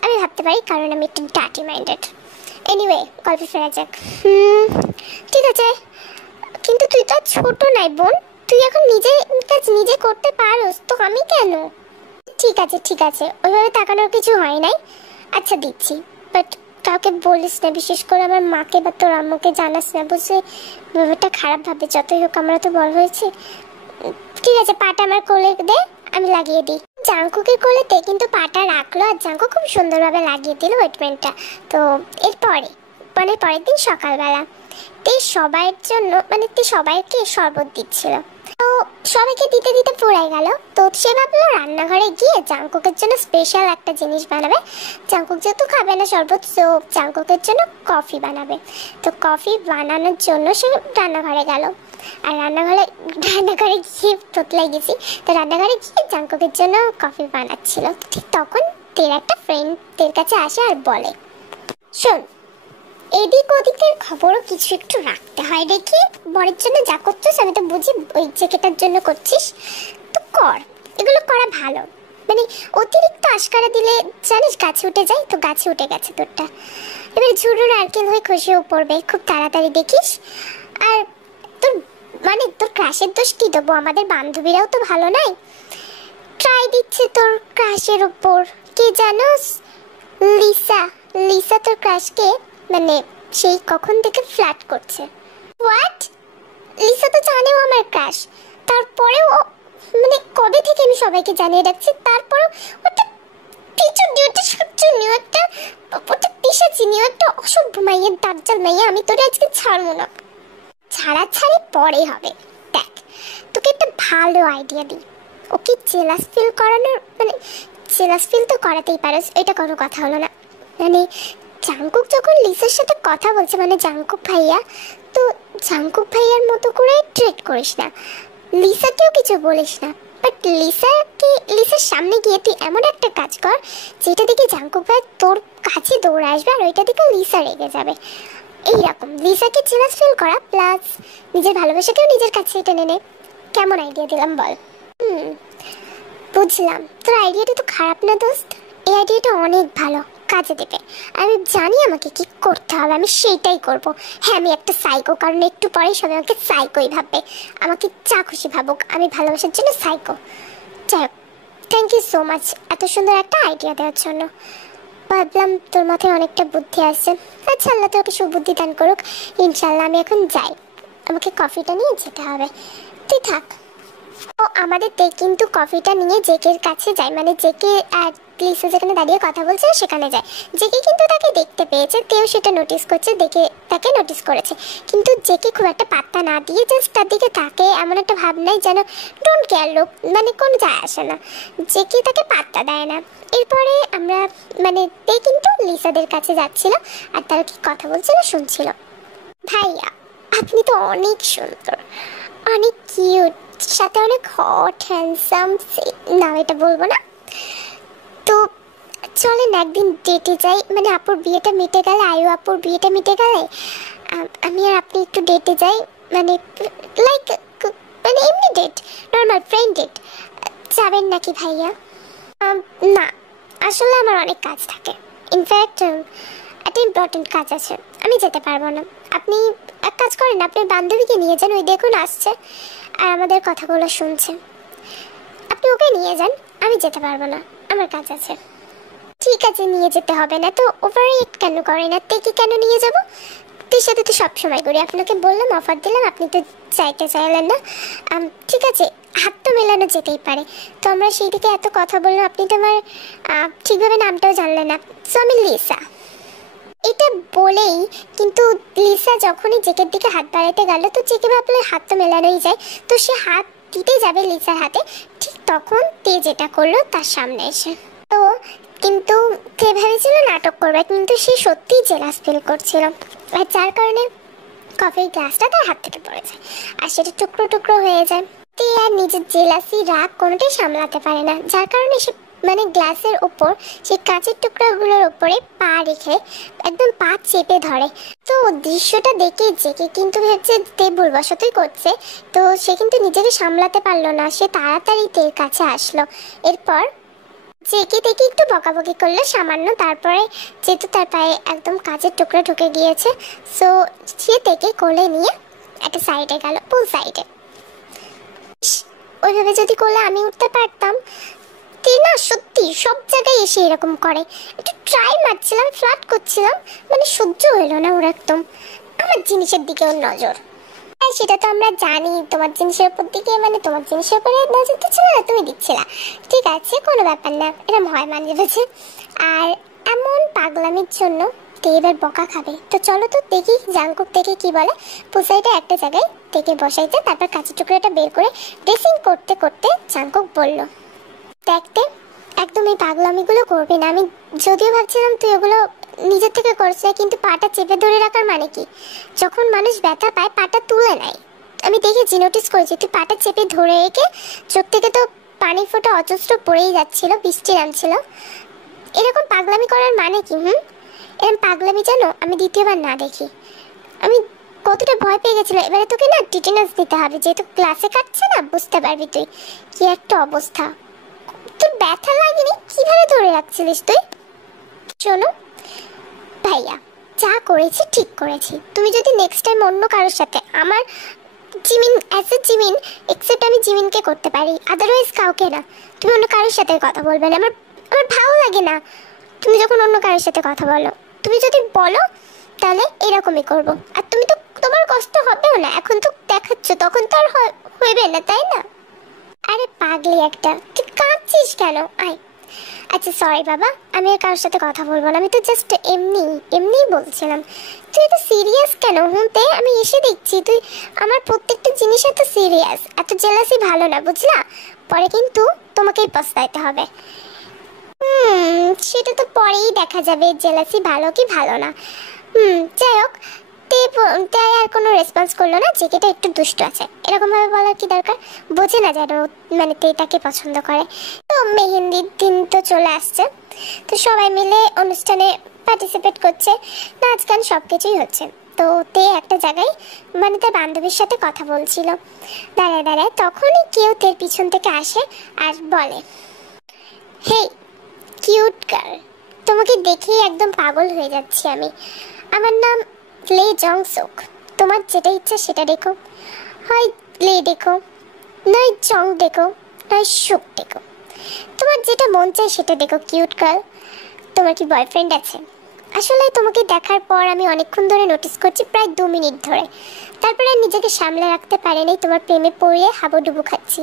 আমি ভাবতে পারি কারণ আমি একটু ডার্টি মাইন্ডেড। এনিওয়ে, গল্পে ফেরা যাক। ঠিক আছে, কিন্তু তুই তো ছোট নাই বোন, তুই এখন নিজে কাজ নিজে করতে পারোস তো, আমি কেন? ঠিক আছে ঠিক আছে, ওইভাবে তাকানোর কিছু হয় নাই। আচ্ছা দিচ্ছি, বাট কাউকে বলিস না, বিশেষ করে আমার মাকে বা তোর আম্মুকে জানাস না, বুঝলি? ব্যাপারটা খারাপ ভাবে, যতই হোক আমরা তো বড় হয়েছি। ঠিক আছে, পাটা আমার কোলে দে, আমি লাগিয়ে দিই। জাঙ্কুকের কোলেতে কিন্তু পাটা রাখলো আর জাঙ্কু খুব সুন্দরভাবে লাগিয়ে দিল ওয়েটমেন্টটা। তো এরপরে মানে পরের দিন সকালবেলা তে সবাইয়ের জন্য মানে তে সবাইকে শরবত দিচ্ছিল। তো সবাইকে দিতে দিতে ফুরাই গেল। তো সে ভাবলো রান্নাঘরে গিয়ে জাঙ্কুকের জন্য স্পেশাল একটা জিনিস বানাবে। জাঙ্কুক যেহেতু খাবে না শরবত, তো জাঙ্কুকের জন্য কফি বানাবে। তো কফি বানানোর জন্য সে রান্নাঘরে গেল। আর রান্নাঘরে গিয়ে তোতলাই গেছি। তো রান্নাঘরে গিয়ে জাঙ্কুকের জন্য কফি বানাচ্ছিল। ঠিক তখন তের একটা ফ্রেন্ড তের কাছে আসে আর বলে, শোন, এদিক ওদিকের খবরও কিছু একটু রাখতে হয় দেখি। বরের জন্য যা করছিস আমি তো বুঝি ওই জ্যাকেটার জন্য করছিস, তো কর, এগুলো করা ভালো। মানে অতিরিক্ত আশকারা দিলে জানিস গাছে উঠে যায়, তো গাছে উঠে গেছে তোরটা। এবার ঝুড়ো নারকেল হয়ে খসেও পড়বে খুব তাড়াতাড়ি দেখিস। আর তোর মানে তোর ক্রাশের দোষ কি দেবো, আমাদের বান্ধবীরাও তো ভালো নাই। ট্রাই দিচ্ছে তোর ক্রাশের উপর, কে জানোস? লিসা। লিসা তোর ক্রাশকে মানে সেই কখন থেকে ফ্ল্যাট করছে। হোয়াট? লিসা তো জানেও আমার ক্রাশ, তারপরেও মানে কবে থেকে আমি সবাইকে জানিয়ে রাখছি, তারপরেও ওটা পিছুনি, ওটা সচ্চুনি, ওটা পিসাচিনি, একটা অসভ্য মাইয়ের দাজ্জাল মাইয়া। আমি তোরে আজকে ছাড়বো না। ছাড়াছাড়ি পরে হবে। দেখ, তোকে একটা ভালো আইডিয়া দিই। ওকে জেলাস ফিল করানোর মানে জেলাস ফিল তো করাতেই পারো, এটা কোনো কথা হলো না। মানে জাঙ্কুক যখন লিসার সাথে কথা বলছে, মানে জাঙ্কুক ভাইয়া, তো জাঙ্কুক ভাইয়ার মতো করে ট্রিট করিস না, লিসাকেও কিছু বলিস না। বাট লিসার সামনে গিয়ে তুই এমন একটা কাজ কর যেটা দেখে জাঙ্কুক ভাই তোর কাছে দৌড়ে আসবে, আর ওইটা দেখে লিসা রেগে যাবে। এইরকম লিসাকে জেলাস ফিল করা, প্লাস নিজের ভালোবাসাকেও নিজের কাছে টেনে নে। কেমন আইডিয়া দিলাম বল? বুঝলাম, তোর আইডিয়াটা তো খারাপ না দোস্ত, এই আইডিয়াটা অনেক ভালো, কাজে দেবে। আমি জানি আমাকে কি করতে হবে, আমি সেইটাই করব। হ্যাঁ, আমি একটা সাইকো, কারণ একটু পরেই সবাই আমাকে সাইকোই ভাববে। আমাকে যা খুশি ভাবুক, আমি ভালোবাসার জন্য সাইকো। যাই হোক, থ্যাংক ইউ সো মাচ এত সুন্দর একটা আইডিয়া দেওয়ার জন্য। ভাবলাম তোর মাথায় অনেকটা বুদ্ধি আসছে। আচ্ছা, আল্লাহ তোকে সুবুদ্ধি দান করুক ইনশাল্লাহ। আমি এখন যাই, আমাকে কফিটা নিয়ে যেতে হবে, তুই থাক। ও আমাদের তে কিন্তু কফিটা নিয়ে জেকের কাছে যায়, মানে জেকে আর লিসা যেখানে দাঁড়িয়ে কথা বলছে সেখানে যায়। জেকে কিন্তু তাকে দেখতে পেয়েছে, তেও সেটা নোটিস করছে, দেখে তাকে নোটিস করেছে। কিন্তু জেকে খুব একটা পাত্তা না দিয়ে জাস্ট তার দিকে তাকে এমন একটা ভাবনায় যেন ডোন্ট কেয়ার লোক, মানে কোনো যায় আসে না। জেকে তাকে পাত্তা দেয় না। এরপরে আমরা মানে তে কিন্তু লিসাদের কাছে যাচ্ছিল আর তারা কি কথা বলছিল শুনছিল। ভাইয়া, আপনি তো অনেক সুন্দর, অনেক কিউট, সাথে অনেক হট হ্যান্ডসাম। না, এটা বলবো না। তো চলেন একদিন ডেটে যাই, মানে আপুর বিয়েটা মিটে গেলে, আয়ু আপুর বিয়েটা মিটে গেলে আমি আর আপনি একটু ডেটে যাই, মানে লাইক মানে এমনি ডেট, নর্মাল ফ্রেন্ড ডেট। যাবেন নাকি ভাইয়া? না, আসলে আমার অনেক কাজ থাকে, ইনফ্যাক্ট একটা ইম্পর্টেন্ট কাজ আছে, আমি যেতে পারবো না। আপনি এক কাজ করেন, আপনার বান্ধবীকে নিয়ে যান, ওই দেখুন আসছে আর আমাদের কথাগুলো শুনছে। আপনি ওকে নিয়ে যান, আমি যেতে পারবো না, আমার কাজ আছে। ঠিক আছে, নিয়ে যেতে হবে না তো, ওভার রিঅ্যাক্ট কেন করেন? আর থেকে কেন নিয়ে যাবো? তুই সাথে তো সবসময় করি, আপনাকে বললাম, অফার দিলাম, আপনি তো চাইতে চাইলেন না। ঠিক আছে, হাত তো মেলানো যেতেই পারে। তো আমরা সেই দিকে এত কথা বললাম, আপনি তো আমার ঠিকভাবে নামটাও জানলেন না। সো আমি লিসা। এটা বলেই কিন্তু লিসা যখনই জেকের দিকে হাত বাড়াতে গেল, তো জেকে ভাবলো হাত তো মেলানোই যায়, তো সে হাত দিতে যাবে লিসার হাতে, ঠিক তখন তে যেটা করলো তার সামনে এসে। তো কিন্তু তে ভেবেছিল নাটক করবে, কিন্তু সে সত্যিই জেলাস ফিল করছিল, আর যার কারণে কফির গ্লাসটা তার হাত থেকে পড়ে যায় আর সেটা টুকরো টুকরো হয়ে যায়। তে আর নিজের জেলাসি রাগ কোনোটাই সামলাতে পারে না, যার কারণে সে মানে গ্লাসের ওপর সেই কাঁচের টুকরাগুলোর ওপরে পা রেখে একদম পা চেপে ধরে। তো দৃশ্যটা দেখে জেকে কিন্তু ভেবছে তে ভুলবশতই করছে, তো সে কিন্তু নিজেকে সামলাতে পারলো না, সে তাড়াতাড়ি তের কাছে আসলো। এরপর জেকে দেখে একটু বকাবকি করলো সামান্য, তারপরে যেহেতু তার পায়ে একদম কাঁচের টুকরা ঢুকে গিয়েছে, সো সে তেকে কোলে নিয়ে একটা সাইডে গেল, পুল সাইডে। ওইভাবে যদি কোলে আমি উঠতে পারতাম। না সত্যি সব জায়গায় এসে এরকম করে, একটু ট্রাই মারছিলাম, ফ্লার্ট করছিলাম, মানে সহ্য হলো না ওর একদম আমার জিনিসের দিকে ওর নজর। সেটা তো আমরা জানি, তোমার জিনিসের উপর দিকে মানে তোমার জিনিসের উপরে নজর দিচ্ছিল না, তুমি দিচ্ছিলা, ঠিক আছে কোনো ব্যাপার না, এরকম হয় মানিয়ে গেছে। আর এমন পাগলামির জন্য তে এবার বকা খাবে। তো চলো তো দেখি জাংকুক থেকে কি বলে। পুসাইটা একটা জায়গায় থেকে বসাইতে, তারপর কাঁচের টুকরাটা বের করে ড্রেসিং করতে করতে জাংকুক বলল, দেখতে একদম এই পাগলামিগুলো করবি না। আমি যদিও ভাবছিলাম তুই ওগুলো নিজের থেকে করছিস না, কিন্তু পাটা চেপে ধরে রাখার মানে কি? যখন মানুষ ব্যথা পায় পাটা তুলে নেয়, আমি দেখেছি, নোটিস করেছি, তুই পাটা চেপে ধরে রেখে চোখ থেকে তো পানি ফোঁটা অজস্র পড়েই যাচ্ছিল, বৃষ্টি নামছিল। এরকম পাগলামি করার মানে কি? এরকম পাগলামি জানো আমি দ্বিতীয়বার না দেখি। আমি কতটা ভয় পেয়ে গেছিল। এবারে তোকে না টিটেনাস দিতে হবে, যেহেতু ক্লাসে কাটছে না, বুঝতে পারবি তুই কি একটা অবস্থা। তোর ব্যথা লাগেনি, কিভাবে ধরে রাখছিলিস তুই? শোনো ভাইয়া, যা করেছি ঠিক করেছি। তুমি যদি নেক্সট টাইম অন্য কারোর সাথে, আমার Jimin as a Jimin except আমি জিমিনকে করতে পারি, আদারওয়াইজ কাউকে না, তুমি অন্য কারোর সাথে কথা বলবে না। আমার আমার ভালো লাগে না তুমি যখন অন্য কারোর সাথে কথা বলো। তুমি যদি বলো তাহলে এরকমই করব। আর তুমি তো, তোমার কষ্ট হবেও না, এখন তো দেখাচ্ছ, তখন তো আর হইবে না, তাই না? আরে পাগলি একটা, তুই কাঁদছিস কেন? আয়। আচ্ছা সরি বাবা, আমি আর কারোর সাথে কথা বলবো না, আমি তো জাস্ট এমনিই বলছিলাম। তুই এত সিরিয়াস কেন? হুঁতে আমি এসে দেখছি তুই আমার প্রত্যেকটা জিনিস এত সিরিয়াস, এত জেলাসি ভালো না, বুঝলা? পরে কিন্তু তোমাকেই পস্তাইতে হবে। সেটা তো পরেই দেখা যাবে জেলাসি ভালো কি ভালো না। যাই হোক, তাই আর কোনো রেসপন্স করলো না। জেকেটা একটু দুষ্ট আছে, এরকম ভাবে বলার কি দরকার? বোঝে না যেন মানে তেটাকে পছন্দ করে। তো মেহেন্দির দিন তো চলে আসছে, তো সবাই মিলে অনুষ্ঠানে পার্টিসিপেট করছে, নাচ গান সব কিছুই হচ্ছে। তো তে একটা জায়গায় মানে তার বান্ধবীর সাথে কথা বলছিল, দাঁড়ায় তখনই কেউ তের পিছন থেকে আসে আর বলে, হেই কিউট গার্ল, তোমাকে দেখেই একদম পাগল হয়ে যাচ্ছি আমি। আমার নাম লে জংসুক, তোমার যেটা ইচ্ছা সেটা দেখো, হয় লে দেখো, নয় জং দেখো, নয় সুক দেখো, তোমার যেটা মন চায় সেটা দেখো কিউট গার্ল। তোমার কি বয়ফ্রেন্ড আছে? আসলে তোমাকে দেখার পর আমি অনেকক্ষণ ধরে নোটিস করছি, প্রায় 2 মিনিট ধরে, তারপরে নিজেকে সামলে রাখতে পারিনি, তোমার প্রেমে পড়ে হাবুডুবু খাচ্ছি।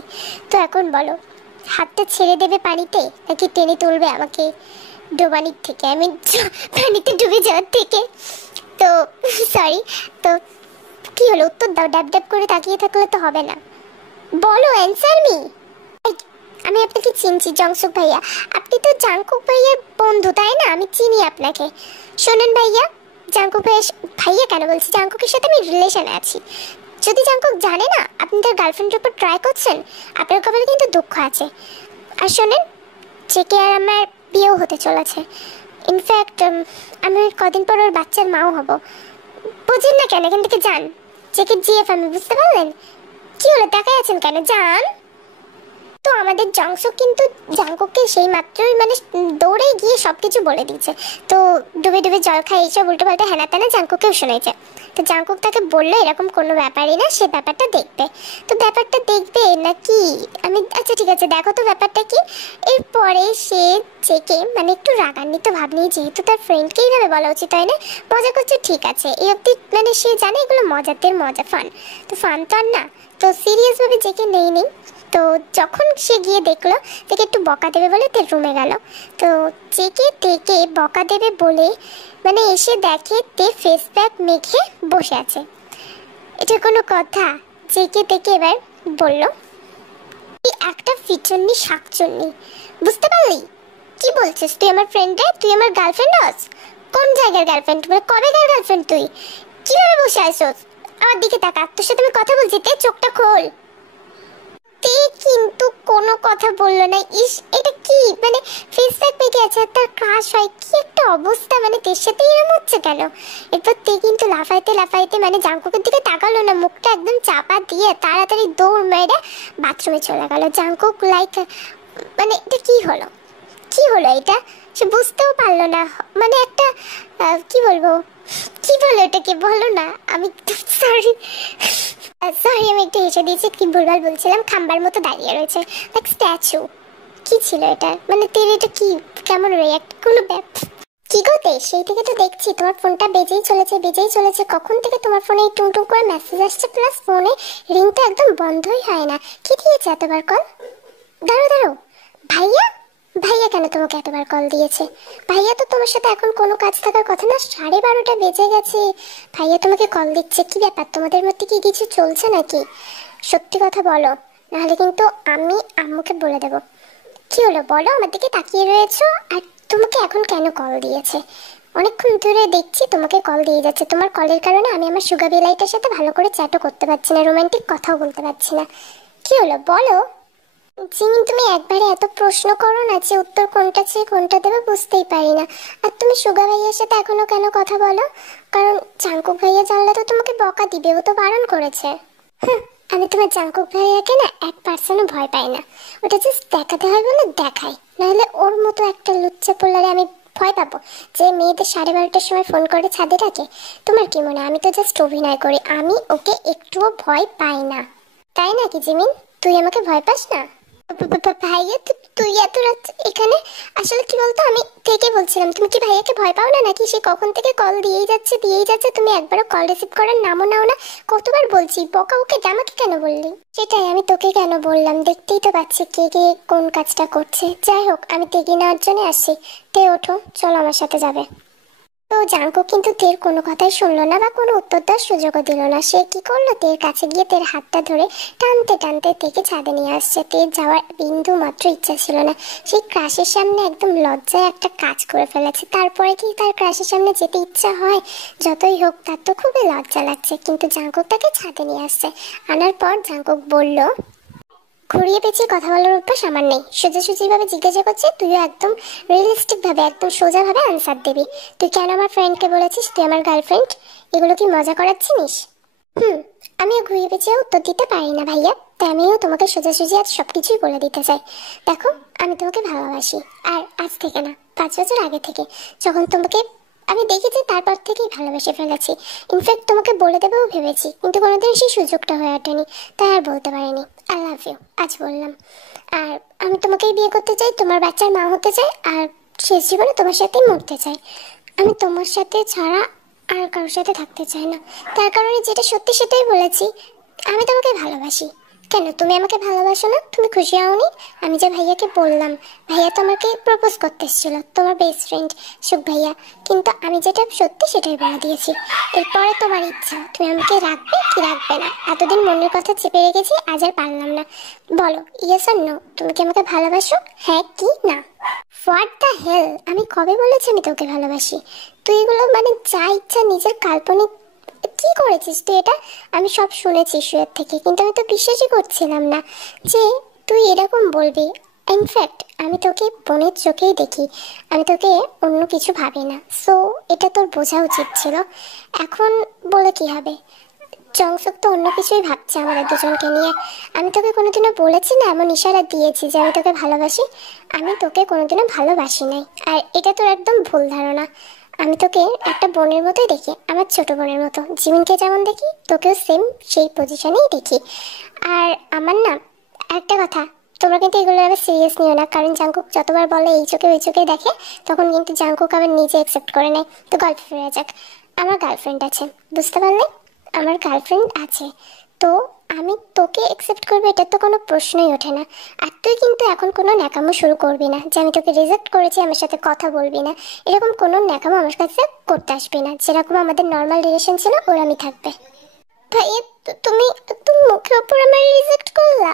তো এখন বলো, হাতটা ছেড়ে দেবে পানিতে নাকি টেনে তুলবে আমাকে ডোবানির থেকে, আমি পানিতে ডুবে যাওয়ার থেকে? তো সরি, তো কি হলো? উত্তর দাও, ড্যাব ড্যাব করে তাকিয়ে থাকলে তো হবে না, বলো, অ্যান্সার মি। আমি আপনাকে চিনছি জংসুক ভাইয়া, আপনি তো জাংকুক ভাইয়ার বন্ধু তাই না? আমি চিনি আপনাকে। শোনেন ভাইয়া, জাংকুক ভাইয়া কেন বলছি, জাংকুকের সাথে আমি রিলেশনে আছি। যদি জাংকুক জানে না আপনি তার গার্লফ্রেন্ডের উপর ট্রাই করছেন, আপনার কপালে কিন্তু দুঃখ আছে। আর শোনেন, জেকে আর আমার বিয়েও হতে চলেছে। ইনফ্যাক্ট আমি কদিন পর ওর বাচ্চার মাও হব। বুঝেন না কেন? এখান থেকে যান, জেকে জিএফ আমি, বুঝতে পারলেন? কি হলো, দেখাই আছেন কেন? যান। তো আমাদের জংসুক কিন্তু জাংকুককে সেই মাত্রই মানে দৌড়ে গিয়ে সবকিছু বলে দিয়েছে। তো ডুবে ডুবে জল খায়, এইসব উল্টো পাল্টা হেনা তেনা জাংকুককেও শুনেছে। তো জাংকুক তাকে বললো এরকম কোনো ব্যাপারই না, সে ব্যাপারটা দেখবে। তো ব্যাপারটা দেখবে নাকি আমি, আচ্ছা ঠিক আছে দেখো তো ব্যাপারটা কি। এরপরে সে জেকে মানে একটু রাগান্বিত ভাব নিয়ে, যেহেতু তার ফ্রেন্ডকে এইভাবে বলা উচিত হয় না, মজা করছে, ঠিক আছে এই অব্দি মানে সে জানে এগুলো মজাতে মজা, ফান। তো ফান তো আর না, তো সিরিয়াসভাবে জেকে নেই। তো যখন সে গিয়ে দেখলো তাকে একটু বকা দেবে বলে তে রুমে গেল। তো জেকে তেকে বকা দেবে বলে মানে এসে দেখে তে ফেস প্যাক মেখে বসে আছে। এটা কোনো কথা? জেকে তেকে এবার বলল, তুই একটা ফিচন্নি শাকচন্নি, বুঝতে পারলি? কি বলছিস তুই? আমার ফ্রেন্ড রে, তুই আমার গার্লফ্রেন্ড হস? কোন জায়গার গার্লফ্রেন্ড? মানে কবেকার গার্লফ্রেন্ড তুই? কিভাবে বসে আসছিস? আমার দিকে তাকা, তোর সাথে আমি কথা বলছি, তে চোখটা খোল। তে কিন্তু কোনো কথা বললো না। ইস, এটা কি মানে ফেস রাখবে গেছে আর তার ক্রাশ হয়, কি একটা অবস্থা, মানে তের সাথে এরকম হচ্ছে কেন? এরপর তে কিন্তু লাফাইতে লাফাইতে মানে জাঙ্কুকের দিকে তাকালো না, মুখটা একদম চাপা দিয়ে তাড়াতাড়ি দৌড় মেরে বাথরুমে চলে গেল। জাঙ্কুক লাইক মানে এটা কি হলো, কি হলো এটা? সে বুঝতেও পারলো না, মানে একটা কি বলবো, কি বলো এটাকে বলো না। আমি সরি সরি, আমি একটু হেসে দিয়েছি, কি ভুলভাল বলছিলাম। খাম্বার মতো দাঁড়িয়ে রয়েছে লাইক স্ট্যাচু। কি ছিল এটা, মানে তের এটা কি, কেমন রিয়াক্ট, কোনো কি করতে? সেই থেকে তো দেখছি তোমার ফোনটা বেজেই চলেছে বেজেই চলেছে, কখন থেকে তোমার ফোনে এই টুং টুং করে মেসেজ আসছে, প্লাস ফোনে রিংটা একদম বন্ধই হয় না। কি দিয়েছে এতবার কল? দাঁড়ো দাঁড়ো, ভাইয়া? ভাইয়া কেন তোমাকে এতবার কল দিয়েছে? ভাইয়া তো তোমার সাথে এখন কোনো কাজ থাকার কথা না, 12:30 বেজে গেছে, ভাইয়া তোমাকে কল দিচ্ছে, কি ব্যাপার? তোমাদের মধ্যে কি কিছু চলছে নাকি? সত্যি কথা বলো, নাহলে কিন্তু আমি আম্মুকে বলে দেবো। কি হলো বলো, আমার দিকে তাকিয়ে রয়েছো, আর তোমাকে এখন কেন কল দিয়েছে? অনেকক্ষণ ধরে দেখছি তোমাকে কল দিয়ে যাচ্ছে, তোমার কলের কারণে আমি আমার সুগা বিলাইটার সাথে ভালো করে চ্যাটও করতে পারছি না, রোমান্টিক কথাও বলতে পারছি না। কি হলো বলো? জিমিন, তুমি একবারে এত প্রশ্ন করো না যে উত্তর কোনটা চেয়ে কোনটা দেবে বুঝতেই পারি না। আর তুমি সুগা ভাইয়ার সাথে এখনো কেন কথা বলো? কারণ জাঙ্কুক ভাইয়া জানলে তো তোমাকে বকা দিবে, ও তো বারণ করেছে। আমি তোমার জাঙ্কুক ভাইয়াকে না 1% ভয় পাই না, ওটা জাস্ট দেখাতে হয় বলে দেখাই, নাহলে ওর মতো একটা লুচ্চা পোলারে আমি ভয় পাবো যে মেয়েদের 12:30টার সময় ফোন করে ছাদে ডাকে? তোমার কি মনে হয় আমি তো জাস্ট অভিনয় করি? আমি ওকে একটুও ভয় পাই না, তাই নাকি জিমিন? তুই আমাকে ভয় পাস না? ভাইয়া তুই এত রাত এখানে? আসলে কি বলতো, আমি থেকে বলছিলাম, তুমি কি ভাইয়াকে ভয় পাও না নাকি? সে কখন থেকে কল দিয়েই যাচ্ছে, তুমি একবারও কল রিসিভ করার নামও নাও না। কতবার বলছি, বকা ওকে, আমাকে কেন বললি? সেটাই, আমি তোকে কেন বললাম, দেখতেই তো পাচ্ছি কে কে কোন কাজটা করছে। যাই হোক, আমি তেগি নেওয়ার জন্য আসছি। তে ওঠো, চলো আমার সাথে যাবে। তো জাঙ্কুক কিন্তু তের কোনো কথাই শুনলো না বা কোনো উত্তর দেওয়ার সুযোগও দিল না। সে কি করলো, তের কাছে গিয়ে তের হাতটা ধরে টানতে টানতে তেকে ছাদে নিয়ে আসছে। তের যাওয়ার বিন্দু মাত্র ইচ্ছা ছিল না, সেই ক্রাশের সামনে একদম লজ্জায় একটা কাজ করে ফেলেছে। তারপরে কি তার ক্রাশের সামনে যেতে ইচ্ছা হয়? যতই হোক, তার তো খুবই লজ্জা লাগছে, কিন্তু জাঙ্কুক তাকে ছাদে নিয়ে আসছে। আনার পর জাঙ্কুক বলল, ঘুরিয়ে পেঁচিয়ে কথা বলার অভ্যাস আমার নেই, সোজাসুজি ভাবে জিজ্ঞাসা করছি, তুইও একদম রিয়েলিস্টিক ভাবে একদম সোজা ভাবে আনসার দিবি। তুই কেন আমার ফ্রেন্ডকে বলেছিস তুই আমার গার্লফ্রেন্ড? এগুলো কি মজা করাচ্ছিস? আমিও ঘুরিয়ে পেঁচিয়ে উত্তর দিতে পারি না ভাইয়া, তাই আমিও তোমাকে সোজাসুজি আজ সবকিছুই বলে দিতে চাই। দেখো, আমি তোমাকে ভালোবাসি, আর আজ থেকে না, 5 বছর আগে থেকে, যখন তোমাকে আমি দেখেছি তারপর থেকেই ভালোবেসে ফেলেছি। ইনফ্যাক্ট তোমাকে বলে দেবেও ভেবেছি, কিন্তু কোনোদিন সেই সুযোগটা হয়ে ওঠেনি, তাই আর বলতে পারিনি। আই লাভ ইউ, আজ বললাম। আর আমি তোমাকেই বিয়ে করতে চাই, তোমার বাচ্চার মা হতে চাই, আর শেষ জীবনে তোমার সাথেই মরতে চাই। আমি তোমার সাথে ছাড়া আর কারোর সাথে থাকতে চাই না। তার কারণে যেটা সত্যি সেটাই বলেছি, আমি তোমাকে ভালোবাসি। কেন তুমি আমাকে ভালোবাসো না? তুমি খুশি হওনি? আমি যে ভাইয়াকে বললাম, ভাইয়া তো আমাকে প্রপোজ করতে এসেছিল, তোমার বেস্ট ফ্রেন্ড সুখ ভাইয়া, কিন্তু আমি যেটা সত্যি সেটাই বলে দিয়েছি। এরপরে তোমার ইচ্ছা, তুমি আমাকে রাখবে কি রাখবে না। এতদিন মনের কথা চেপে রেখেছি, আজ আর পারলাম না। বলো ইয়েস আর নো, তুমি কি আমাকে ভালোবাসো, হ্যাঁ কি না? হোয়াট দ্য হেল, আমি কবে বলেছি আমি তোকে ভালোবাসি? তুই এগুলো মানে যা ইচ্ছা নিজের কাল্পনিক কি করেছিস তুই এটা? আমি সব শুনেছি শুয়ের থেকে, কিন্তু আমি তো বিশ্বাসই করছিলাম না যে তুই এরকম বলবি। ইনফ্যাক্ট আমি তোকে বোনের চোখেই দেখি, আমি তোকে অন্য কিছু ভাবি না। সো এটা তোর বোঝা উচিত ছিল। এখন বলে কি হবে, জংসুক তো অন্য কিছুই ভাবছে আমাদের দুজনকে নিয়ে। আমি তোকে কোনোদিনও বলেছি না, এমন ইশারা দিয়েছি যে আমি তোকে ভালোবাসি? আমি তোকে কোনোদিনও ভালোবাসি নাই, আর এটা তোর একদম ভুল ধারণা। আমি তোকে একটা বোনের মতোই দেখি, আমার ছোট বোনের মতো। জিমিনকে যেমন দেখি তোকেও সেম সেই পজিশনেই দেখি। আর আমার না একটা কথা, তোমরা কিন্তু এগুলো আবার সিরিয়াস নিও না, কারণ জাঙ্কুক যতবার বলে এই চোখে ওই চোখে দেখে, তখন কিন্তু জাঙ্কুক আবার নিজে অ্যাকসেপ্ট করে নেয়। তো গল্প ফিরে যাক, আমার গার্লফ্রেন্ড আছে, বুঝতে পারলে? আমার গার্লফ্রেন্ড আছে, তো আমি তোকে অ্যাকসেপ্ট করবো এটা তো কোনো প্রশ্নই ওঠে না। আর তুই কিন্তু এখন কোনো ন্যাকামো শুরু করবি না যে আমি তোকে রিজেক্ট করেছি, আমার সাথে কথা বলবি না, এরকম কোনো ন্যাকামো আমার কাছে করতে আসবি না। যেরকম আমাদের নর্মাল রিলেশন ছিল ওরমই থাকবে। ভাই তুমি তুমি মুখের ওপর আমার রিজেক্ট করলা?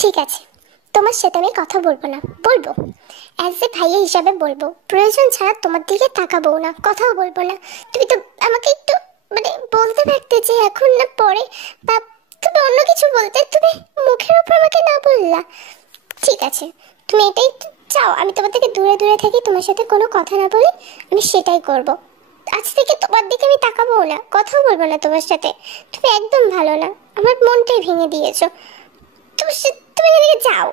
ঠিক আছে, তোমার সাথে আমি কথা বলবো না, বলবো অ্যাজ এ ভাইয়া হিসাবে বলবো, প্রয়োজন ছাড়া তোমার দিকে তাকাবো না, কথাও বলবো না। তুমি তো আমাকে একটু মানে বলতে পারতে যে এখন না পরে, বা তুমি অন্য কিছু বলতে, তুমি মুখের উপর আমাকে না বললা। ঠিক আছে, তুমি এটাই চাও আমি তোমার থেকে দূরে দূরে থাকি, তোমার সাথে কোনো কথা না বলি, আমি সেটাই করব। আজ থেকে তোমার দিকে আমি তাকাবো না, কথাও বলবো না তোমার সাথে। তুমি একদম ভালো না, আমার মনটাই ভেঙে দিয়েছো। তুমি এখান থেকে যাও।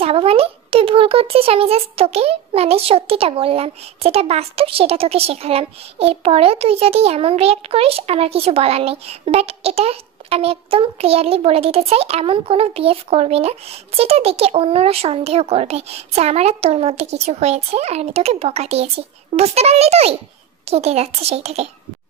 যাবো মানে? তুই ভুল করছিস। আমি জাস্ট তোকে মানে সত্যিটা বললাম, যেটা বাস্তব সেটা তোকে শেখালাম। এরপরেও তুই যদি এমন রিয়াক্ট করিস আমার কিছু বলার নেই, বাট এটা আমি একদম ক্লিয়ারলি বলে দিতে চাই, এমন কোনো বিহেভ করবি না যেটা দেখে অন্যরা সন্দেহ করবে যে আমার আর তোর মধ্যে কিছু হয়েছে আর আমি তোকে বকা দিয়েছি। বুঝতে পারলি? তুই কেঁদে যাচ্ছে সেই থেকে।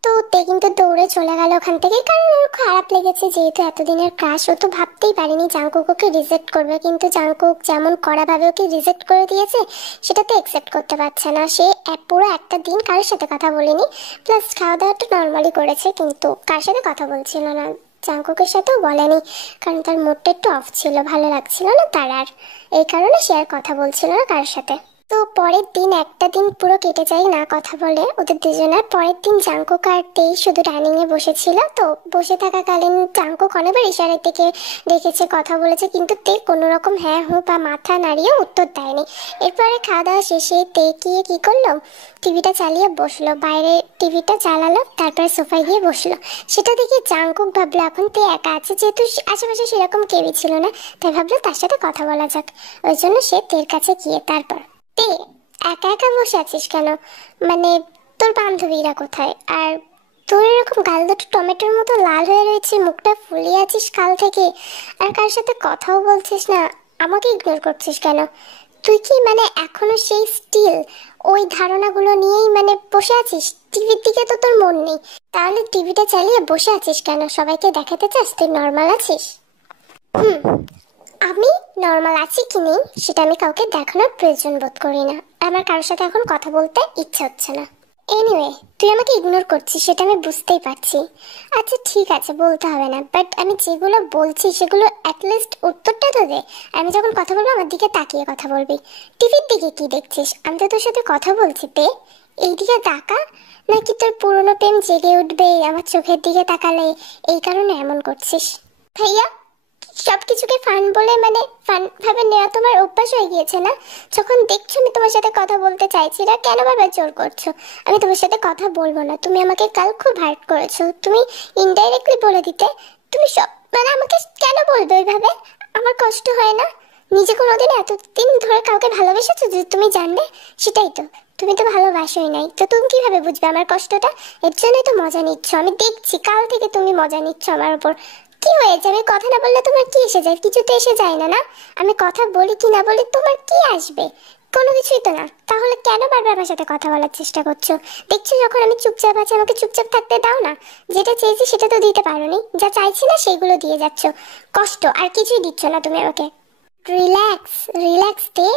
তো তে কিন্তু দৌড়ে চলে গেল ওখান থেকে, কারণ ওর খারাপ লেগেছে, যেহেতু এতদিনের ক্রাশ। ও তো ভাবতেই পারেনি জাংকুক ওকে রিজেক্ট করবে, কিন্তু জাংকুক যেমন কড়াভাবে ওকে রিজেক্ট করে দিয়েছে সেটা তো অ্যাকসেপ্ট করতে পারছে না। সে পুরো একটা দিন কারোর সাথে কথা বলেনি, প্লাস খাওয়া দাওয়া তো নর্মালি করেছে, কিন্তু কার সাথে কথা বলছিল না। জাংকুকের সাথেও বলেনি, কারণ তার মুডটা একটু অফ ছিল, ভালো লাগছিল না তার, আর এই কারণে সে আর কথা বলছিল না কারোর সাথে। তো পরের দিন একটা দিন পুরো কেটে যায় না কথা বলে ওদের দুজনের। পরের দিন জাংকুক আর তেই শুধু ডাইনিং এ বসেছিল। তো বসে থাকাকালীন জাংকুক অনেকবার ইশারার দিকে দেখেছে, কথা বলেছে, কিন্তু তে কোনো রকম হ্যাঁ হু বা মাথা নাড়িয়ে উত্তর দেয়নি। এরপরে খাওয়া দাওয়া শেষে তে গিয়ে কি করলো, টিভিটা চালিয়ে বসলো, বাইরে টিভিটা চালালো, তারপরে সোফায় গিয়ে বসলো। সেটা দেখে জাংকুক ভাবলো এখন তে একা আছে, যেহেতু আশেপাশে সেরকম কেউই ছিল না, তাই ভাবলো তার সাথে কথা বলা যাক। ওই জন্য সে তের কাছে গিয়ে তারপর, তে একা একা বসে আছিস কেন, মানে তোর বান্ধবীরা কোথায়? আর তোর এরকম গাল দুটো টমেটোর মতো লাল হয়ে রয়েছে, মুখটা ফুলিয়ে আছিস কাল থেকে, আর কার সাথে কথাও বলছিস না, আমাকে ইগনোর করছিস কেন? তুই কি মানে এখনো সেই স্টিল ওই ধারণাগুলো নিয়েই মানে বসে আছিস? টিভির দিকে তো তোর মন নেই, তাহলে টিভিটা চালিয়ে বসে আছিস কেন? সবাইকে দেখাতে চাস তুই নর্মাল আছিস? আমি নর্মাল আছি কি নেই সেটা আমি কাউকে দেখানোর প্রয়োজন বোধ করি না। আমার কারোর সাথে এখন কথা বলতে ইচ্ছে হচ্ছে না। এনিওয়ে, তুই আমাকে ইগনোর করছিস সেটা আমি বুঝতেই পারছি। আচ্ছা ঠিক আছে, বলতে হবে না, বাট আমি যেগুলো বলছি সেগুলো অ্যাটলিস্ট উত্তরটা তো দে। আমি যখন কথা বলবো আমার দিকে তাকিয়ে কথা বলবি। টিভির দিকে কি দেখছিস? আমি তো তোর সাথে কথা বলছি, তে এই দিকে তাকা। নাকি তোর পুরনো প্রেম জেগে উঠবে আমার চোখের দিকে তাকালে, এই কারণে এমন করছিস? ভাইয়া, সবকিছুকে ফান বলে মানে ফান ভাবে নেওয়া তোমার অভ্যাস হয়ে গিয়েছে না? যখন দেখছো আমি তোমার সাথে কথা বলতে চাইছি না, কেন বারবার জোর করছো? আমি তোমার সাথে কথা বলবো না। তুমি আমাকে কাল খুব হার্ট করেছো, তুমি ইনডাইরেক্টলি বলে দিতে। তুমি সব মানে আমাকে কেন বলবে ওইভাবে? আমার কষ্ট হয় না? নিজে কোনোদিন এতদিন ধরে কাউকে ভালোবেসেছো যে তুমি জানবে? সেটাই তো, তুমি তো ভালোবাসোই নাই, তো তুমি কিভাবে বুঝবে আমার কষ্টটা? এর জন্যই তো মজা নিচ্ছ, আমি দেখছি কাল থেকে তুমি মজা নিচ্ছ আমার উপর। কি হয়েছে? আমি কথা না বললে তোমার কি এসে যায়? কিছু তো এসে যায় না। না, আমি কথা বলি কি না বলি তোমার কি আসবে? কোনো কিছুই তো না। তাহলে কেন বারবার আমার সাথে কথা বলার চেষ্টা করছো? দেখছো যখন আমি চুপচাপ আছি আমাকে চুপচাপ থাকতে দাও না। যেটা চেয়েছি সেটা তো দিতে পারোনি, যা চাইছি না সেগুলো দিয়ে যাচ্ছ। কষ্ট আর কিছুই দিচ্ছ না তুমি আমাকে। রিল্যাক্স, রিল্যাক্স দে,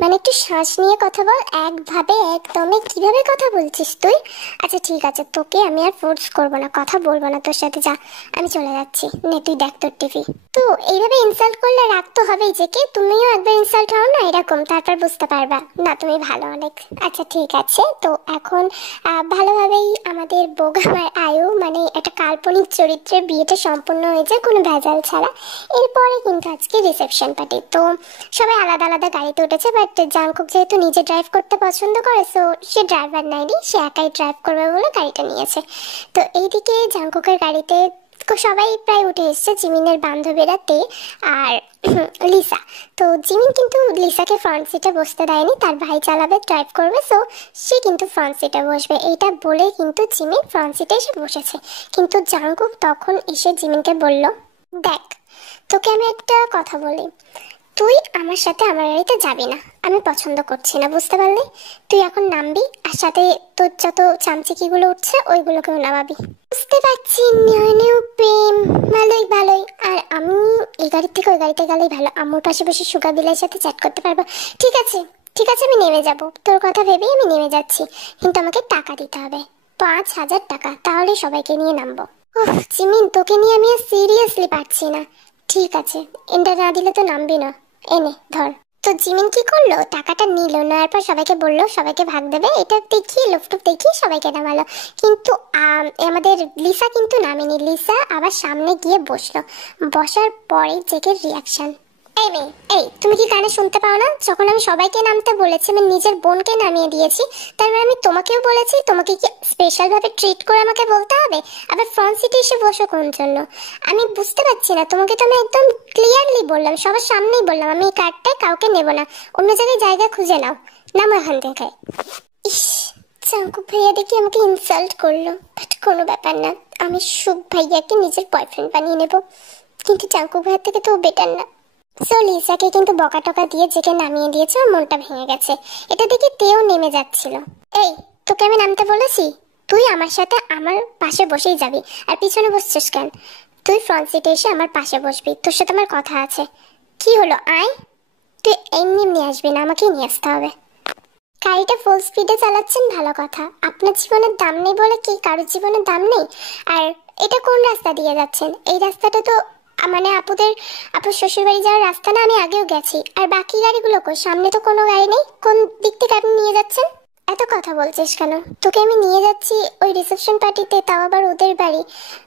মানে একটু শ্বাস নিয়ে কথা বল। একভাবে একদমে কিভাবে কথা বলছিস তুই? আচ্ছা ঠিক আছে, তোকে আমি আর ফোর্স করবো না, কথা বলবো না তোর সাথে, যা আমি চলে যাচ্ছি। নে তুই দেখ তোর টিভি। তো এইভাবে ইনসাল্ট করলে রাগ তো হবেই, যে কে তুমিও একবার ইনসাল্ট হও না এরকম, তারপর বুঝতে পারবা না তুমি ভালো অনেক। আচ্ছা ঠিক আছে, তো এখন ভালোভাবেই আমাদের বোগামার আয়ু মানে একটা কাল্পনিক চরিত্রের বিয়েটা সম্পূর্ণ হয়েছে কোনো ভেজাল ছাড়া। এরপরে কিন্তু আজকে রিসেপশন পার্টি। তো সবাই আলাদা আলাদা গাড়িতে উঠেছে, বাট জাংকুক যেহেতু নিজে ড্রাইভ করতে পছন্দ করে, সো সে ড্রাইভার নেয়নি, সে একাই ড্রাইভ করবে বলে গাড়িটা নিয়েছে। তো এইদিকে জাংকুকের গাড়িতে সবাই প্রায় উঠে এসছে, জিমিনের বান্ধবীরা তে আর লিসা। তো জিমিন কিন্তু লিসাকে ফ্রন্ট সিটে বসতে দেয়নি, তার ভাই চালাবে, ড্রাইভ করবে, সো সে কিন্তু ফ্রন্ট সিটে বসবে এইটা বলে কিন্তু জিমিন ফ্রন্ট সিটে এসে বসেছে। কিন্তু জাংকুক তখন এসে জিমিনকে বলল, দেখ তোকে আমি একটা কথা বলি, তুই আমার সাথে আমার গাড়িতে যাবি না, আমি পছন্দ করছি না, বুঝতে পারলি? তুই এখন নামবি, আর সাথে তোর যত চামচিকিগুলো উঠছে ওইগুলোকেও নামাবি। বুঝতে পারছি, নিউ নিউ প্রেম, ভালোই ভালোই। আর আমি এই গাড়ির থেকে ওই গাড়িতে গেলেই ভালো, আম্মুর পাশে বসে সুগা বিলাইয়ের সাথে চ্যাট করতে পারবো। ঠিক আছে ঠিক আছে, আমি নেমে যাব, তোর কথা ভেবেই আমি নেমে যাচ্ছি, কিন্তু আমাকে টাকা দিতে হবে, 5,000 টাকা, তাহলে সবাইকে নিয়ে নামবো। উফ জিমিন, তোকে নিয়ে আমি আর সিরিয়াসলি পারছি না। ঠিক আছে, এটা না দিলে তো নামবি না, এনে ধর। তো জিমিন কি করলো, টাকাটা নিল, নেওয়ার পর সবাইকে বললো সবাইকে ভাগ দেবে, এটা দেখিয়ে লোকটুক দেখিয়ে সবাইকে নামালো। কিন্তু আমাদের লিসা কিন্তু নামেনি। লিসা আবার সামনে গিয়ে বসলো। বসার পরে জেকের রিয়াকশন, এই মেয়ে, এই তুমি কি কানে শুনতে পাও না? যখন আমি সবাইকে নামতে বলেছি, আমি নিজের বোনকে নামিয়ে দিয়েছি, তার মানে আমি তোমাকেও বলেছি। তোমাকে কি স্পেশাল ভাবে ট্রিট করে আমাকে বলতে হবে? আবার ফ্রন্ট সিটে এসে বসো কোন জন্য? আমি বুঝতে পারছি না। তোমাকে তো আমি একদম ক্লিয়ারলি বললাম, সবার সামনেই বললাম, আমি এই কার্ডটায় কাউকে নেব না, অন্য জায়গায় জায়গা খুঁজে নাও, নামো এখান থেকে। ইস, জাঙ্কুক ভাইয়া দেখি আমাকে ইনসাল্ট করলো, বাট কোনো ব্যাপার না, আমি শুভ ভাইয়াকে নিজের বয়ফ্রেন্ড বানিয়ে নেব। কিন্তু জাঙ্কুক ভাইয়ার থেকে তো বেটার না। সো লিসাকে কিন্তু বকা টকা দিয়ে জেকে নামিয়ে দিয়েছে, ওর মনটা ভেঙে গেছে। এটা দেখে তেও নেমে যাচ্ছিল। এই, তোকে আমি নামতে বলেছি? তুই আমার সাথে আমার পাশে বসেই যাবি। আর পিছনে বসছিস কেন? তুই ফ্রন্ট সিটে এসে আমার পাশে বসবি, তোর সাথে আমার কথা আছে। কি হলো, আয়। তুই এমনি এমনি আসবি না, আমাকেই নিয়ে আসতে হবে। গাড়িটা ফুল স্পিডে চালাচ্ছেন, ভালো কথা। আপনার জীবনের দাম নেই বলে কি কারোর জীবনের দাম নেই? আর এটা কোন রাস্তা দিয়ে যাচ্ছেন? এই রাস্তাটা তো মানে আপুর শ্বশুরবাড়ি যাওয়ার রাস্তা না, আমি আগেও গেছি। আর বাকি গাড়িগুলো কই? সামনে তো কোনো গাড়ি নেই, কোন দিক থেকে আপনি নিয়ে যাচ্ছেন? এত কথা বলছিস কেন? তোকে আমি নিয়ে যাচ্ছি ওই রিসেপশন পার্টিতে, তাও আবার ওদের বাড়ি।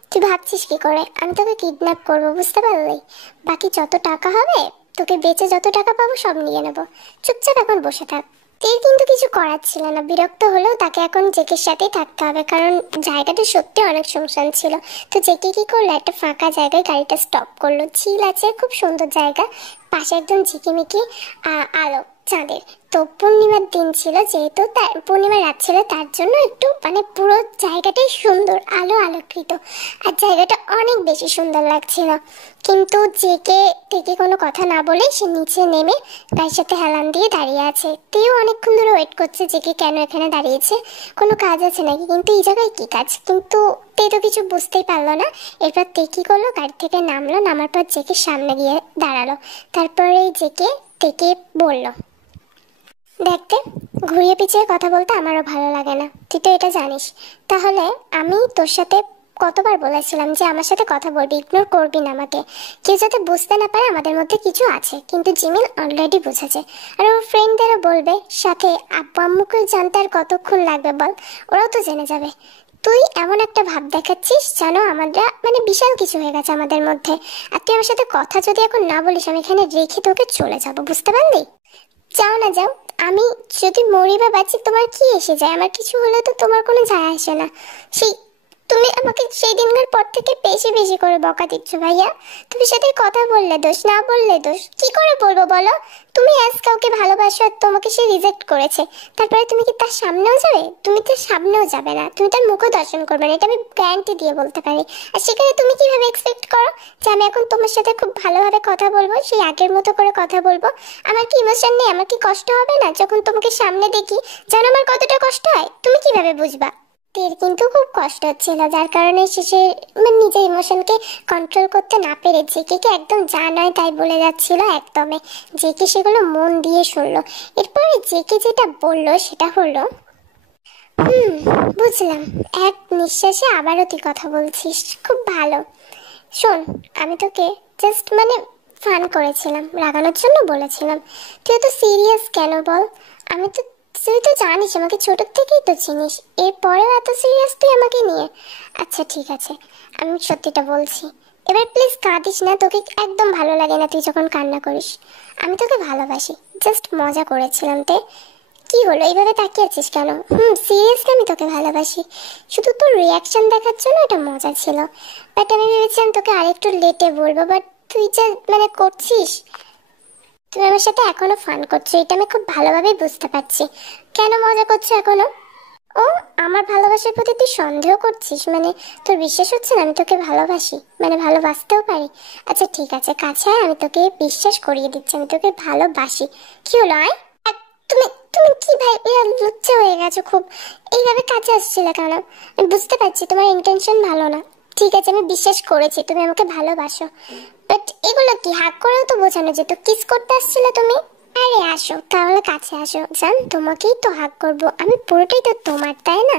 তুই ভাবছিস কি করে আমি তোকে কিডন্যাপ করবো? বুঝতে পারলি? বাকি যত টাকা হবে, তোকে বেচে যত টাকা পাবো সব নিয়ে নেবো। চুপচাপ এখন বসে থাক। তের কিন্তু কিছু করার ছিল না, বিরক্ত হলেও তাকে এখন জেকের সাথেই থাকতে হবে, কারণ জায়গাটা সত্যি অনেক শুনশান ছিল। তো জেকে কি করলো, একটা ফাঁকা জায়গায় গাড়িটা স্টপ করলো। ঝিল আছে, খুব সুন্দর জায়গা, পাশে একদম ঝিকিমিকি আলো চাঁদের। তো পূর্ণিমার দিন ছিল, যেহেতু তার পূর্ণিমার রাত ছিল, তার জন্য একটু মানে পুরো জায়গাটাই সুন্দর, আলো আলোকৃত, আর জায়গাটা অনেক বেশি সুন্দর লাগছিল। কিন্তু জেকে থেকে কোনো কথা না বলে সে নিচে নেমে গাড়ির সাথে হেলান দিয়ে দাঁড়িয়ে আছে। তেও অনেকক্ষণ ধরে ওয়েট করছে জেকে কেন এখানে দাঁড়িয়েছে, কোনো কাজ আছে নাকি, কিন্তু এই জায়গায় কি কাজ? কিন্তু তে তো কিছু বুঝতেই পারলো না। এরপর তে কি করলো, গাড়ি থেকে নামলো, নামার পর জেকের সামনে গিয়ে দাঁড়ালো। তারপরে জেকে তেকে বলল, দেখতে, ঘুরিয়ে পিছিয়ে কথা বলতে আমারও ভালো লাগে না, তুই তো এটা জানিস। তাহলে আমি তোর সাথে কতবার বলেছিলাম যে আমার সাথে কথা বলবি, ইগনোর করবি না আমাকে। কেউ যাতে বুঝতে না পারে আমাদের মধ্যে কিছু আছে, কিন্তু জিমিন অলরেডি বুঝেছে। আর ওর ফ্রেন্ডদেরও বলবে সাথে। আব্বু আম্মুকে জানতে আর কতক্ষণ লাগবে বল, ওরাও তো জেনে যাবে। তুই এমন একটা ভাব দেখাচ্ছিস জানো আমরা মানে বিশাল কিছু হয়ে গেছে আমাদের মধ্যে। আর তুই আমার সাথে কথা যদি এখন না বলিস, আমি এখানে রেখে তোকে চলে যাবো, বুঝতে পারলি? যাও না যাও, আমি যদি মরি বা বাঁচি তোমার কি এসে যায়? আমার কিছু হলে তো তোমার কোনো যায় আসে না। সেই তুমি আমাকে সেই দিনকার পর থেকে বেশি বেশি করে বকা দিচ্ছ ভাইয়া। তুমি সাথে কথা বললে দোষ, না বললে দোষ। কি করে বলবো বলো? তুমি আজ কাউকে ভালোবাসো আর তোমাকে সে রিজেক্ট করেছে, তারপরে তুমি কি তার সামনেও যাবে? তুমি তার সামনেও যাবে না, তুমি তার মুখও দর্শন করবে না, এটা আমি গ্যারান্টি দিয়ে বলতে পারি। আর সেখানে তুমি কিভাবে এক্সপেক্ট করো যে আমি এখন তোমার সাথে খুব ভালোভাবে কথা বলবো, সেই আগের মতো করে কথা বলবো? আমার কি ইমোশন নেই? আমার কি কষ্ট হবে না যখন তোমাকে সামনে দেখি? জানো আমার কতটা কষ্ট হয়, তুমি কিভাবে বুঝবা? তের কিন্তু খুব কষ্ট হচ্ছিল, যার কারণে শেষে মানে নিজের ইমোশনকে কন্ট্রোল করতে না পেরে জেকে একদম যা নয় তাই বলে যাচ্ছিল একদমে। জেকে সেগুলো মন দিয়ে শুনলো। এরপরে জেকে যেটা বললো সেটা হলো, বুঝলাম, এক নিঃশ্বাসে আবারও তুই কথা বলছিস, খুব ভালো। শোন, আমি তোকে জাস্ট মানে ফান করেছিলাম, রাগানোর জন্য বলেছিলাম। তুই তো সিরিয়াস কেন বল? আমি তো, তুই তো জানিস আমাকে ছোটোর থেকেই তো চিনিস, এরপরেও এত সিরিয়াস তুই আমাকে নিয়ে? আচ্ছা ঠিক আছে, আমি সত্যিটা বলছি, এবার প্লিজ কাঁদিস না। তোকে একদম ভালো লাগে না তুই যখন কান্না করিস। আমি তোকে ভালোবাসি, জাস্ট মজা করেছিলাম। তে কি হলো, এইভাবে তাকিয়ে আছিস কেন? সিরিয়াসলি আমি তোকে ভালোবাসি, শুধু তোর রিয়াকশন দেখার জন্য এটা মজা ছিল। বাট আমি ভেবেছিলাম তোকে আরেকটু লেটে বলবো, বাট তুই যা মানে করছিস, তুমি আমার সাথে এখনো ফান করছো, এটা আমি খুব ভালোভাবেই বুঝতে পারছি। কেন মজা করছো এখনো? ও, আমার ভালোবাসার প্রতি তুই সন্দেহ করছিস? মানে তোর বিশ্বাস হচ্ছে না আমি তোকে ভালোবাসি, মানে ভালোবাসতেও পারি? আচ্ছা ঠিক আছে, কাছে আয়, আমি তোকে বিশ্বাস করিয়ে দিচ্ছি আমি তোকে ভালোবাসি। কি হলো, আয়। তুমি তুমি কি ভাই লুচ্চা হয়ে গেছো খুব, এইভাবে কাছে আসছিলে কেন? আমি বুঝতে পারছি তোমার ইন্টেনশন ভালো না। ঠিক আছে, আমি বিশ্বাস করেছি তুমি আমাকে ভালোবাসো, বাট এগুলো কি হাক করেও তো বোঝানো যেত। কিস করতে আসছিলে তুমি? আরে আসো তাহলে, কাছে আসো, জান তোমাকেই তো হাক করব আমি, পুরোটাই তো তোমার, তাই না?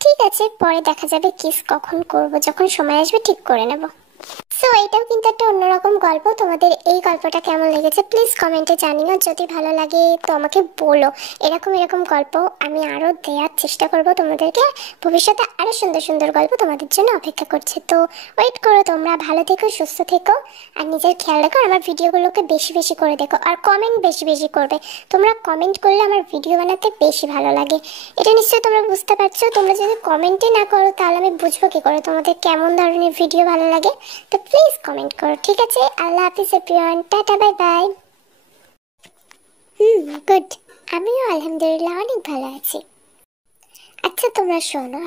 ঠিক আছে, পরে দেখা যাবে কিস কখন করব, যখন সময় আসবে ঠিক করে নেব। সো এটাও কিন্তু একটা অন্যরকম গল্প। তোমাদের এই গল্পটা কেমন লেগেছে প্লিজ কমেন্টে জানিও। যদি ভালো লাগে তো আমাকে বলো, এরকম এরকম গল্প আমি আরও দেওয়ার চেষ্টা করব তোমাদেরকে। ভবিষ্যতে আরও সুন্দর সুন্দর গল্প তোমাদের জন্য অপেক্ষা করছে। তো ওয়েট করো, তোমরা ভালো থেকো, সুস্থ থেকো, আর নিজের খেয়াল রাখো। আমার ভিডিওগুলোকে বেশি বেশি করে দেখো, আর কমেন্ট বেশি বেশি করবে। তোমরা কমেন্ট করলে আমার ভিডিও বানাতে বেশি ভালো লাগে, এটা নিশ্চয়ই তোমরা বুঝতে পারছো। তোমরা যদি কমেন্টই না করো তাহলে আমি বুঝবো কী করে তোমাদের কেমন ধরনের ভিডিও ভালো লাগে। তো প্লিজ কমেন্ট করো, ঠিক আছে? আল্লাহ হাফিজ everyone, tata, bye bye. Good. আমিও আলহামদুলিল্লাহ অনেক ভালো আছি। আচ্ছা তোমরা শোনো,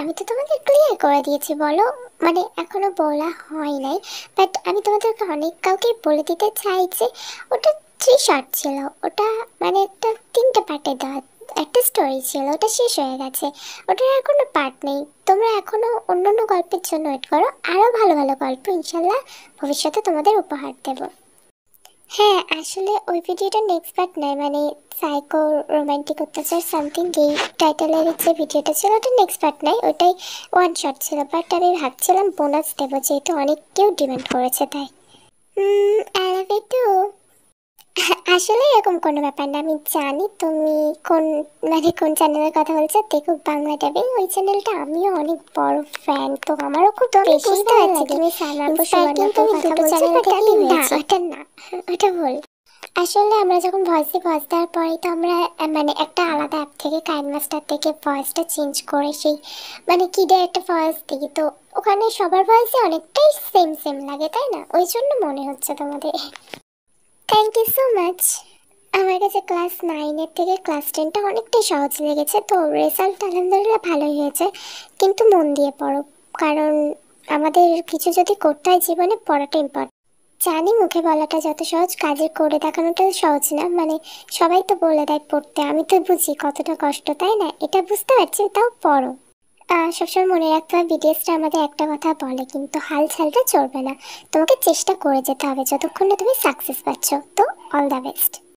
আমি তো তোমাদের ক্লিয়ার করে দিয়েছি বলো, মানে এখনো বলা হয় নাই, বাট আমি তোমাদেরকে অনেক কাউকে বলে দিতে চাই যে ওটা 3 শর্ট ছিল। ওটা মানে একটা 3টে পার্টে দেওয়া একটা স্টোরি ছিল, ওটা শেষ হয়ে গেছে, ওটার আর কোনো পার্ট নেই। তোমরা এখনো অন্য অন্য গল্পের জন্য ওয়েট করো, আরও ভালো ভালো গল্প ইনশাল্লাহ ভবিষ্যতে তোমাদের উপহার দেবো। হ্যাঁ, আসলে ওই ভিডিওটা নেক্সট পার্ট নয়, মানে সাইকো রোমান্টিক অত্যাচার সামথিং এই টাইটেলের যে ভিডিওটা ছিল ওটা নেক্সট পার্ট নয়, ওটাই 1 শট ছিল। বাট আমি ভাবছিলাম বোনাস দেবো, যেহেতু অনেক কেউ ডিমান্ড করেছে তাই। I love you too. আসলে এরকম কোনো ব্যাপার না, আমি জানি তুমি কোন মানে কোন চ্যানেলের কথা বলছো, দেখো বাংলা ডাবিং, ওই চ্যানেলটা আমিও অনেক বড় ফ্যান, তো আমারও খুব বেশি ভালো লাগে। তুমি কিন্তু আমি দুটো চ্যানেল থেকেই হয়েছে। ওটা না, ওটা ভুল। আসলে আমরা যখন ভয়েস দেওয়ার পরে তো আমরা মানে একটা আলাদা অ্যাপ থেকে কাইন মাস্টার থেকে ভয়েসটা চেঞ্জ করে সেই মানে কিডের একটা ভয়েস দিই, তো ওখানে সবার ভয়েসে অনেকটাই সেম সেম লাগে, তাই না? ওই জন্য মনে হচ্ছে তোমাদের। Thank you so much. আমার কাছে ক্লাস 9-এর থেকে ক্লাস 10টা অনেকটাই সহজ লেগেছে, তো রেজাল্ট আলহামদুলিল্লাহ ভালোই হয়েছে। কিন্তু মন দিয়ে পড়ো, কারণ আমাদের কিছু যদি করতে হয় জীবনে, পড়াটা ইম্পর্টেন্ট। জানি মুখে বলাটা যত সহজ, কাজে করে দেখানোটা সহজ না, মানে সবাই তো বলে দেয় পড়তে, আমি তো বুঝি কতটা কষ্ট, তাই না? এটা বুঝতে পারছি, তাও পড়ো। সবসময় মনে রাখতে হবে বিটিএসটা আমাদের একটা কথা বলে, কিন্তু হাল ছাড়লে চলবে না, তোমাকে চেষ্টা করে যেতে হবে যতক্ষণ না তুমি সাকসেস পাচ্ছ। তো অল দ্য বেস্ট।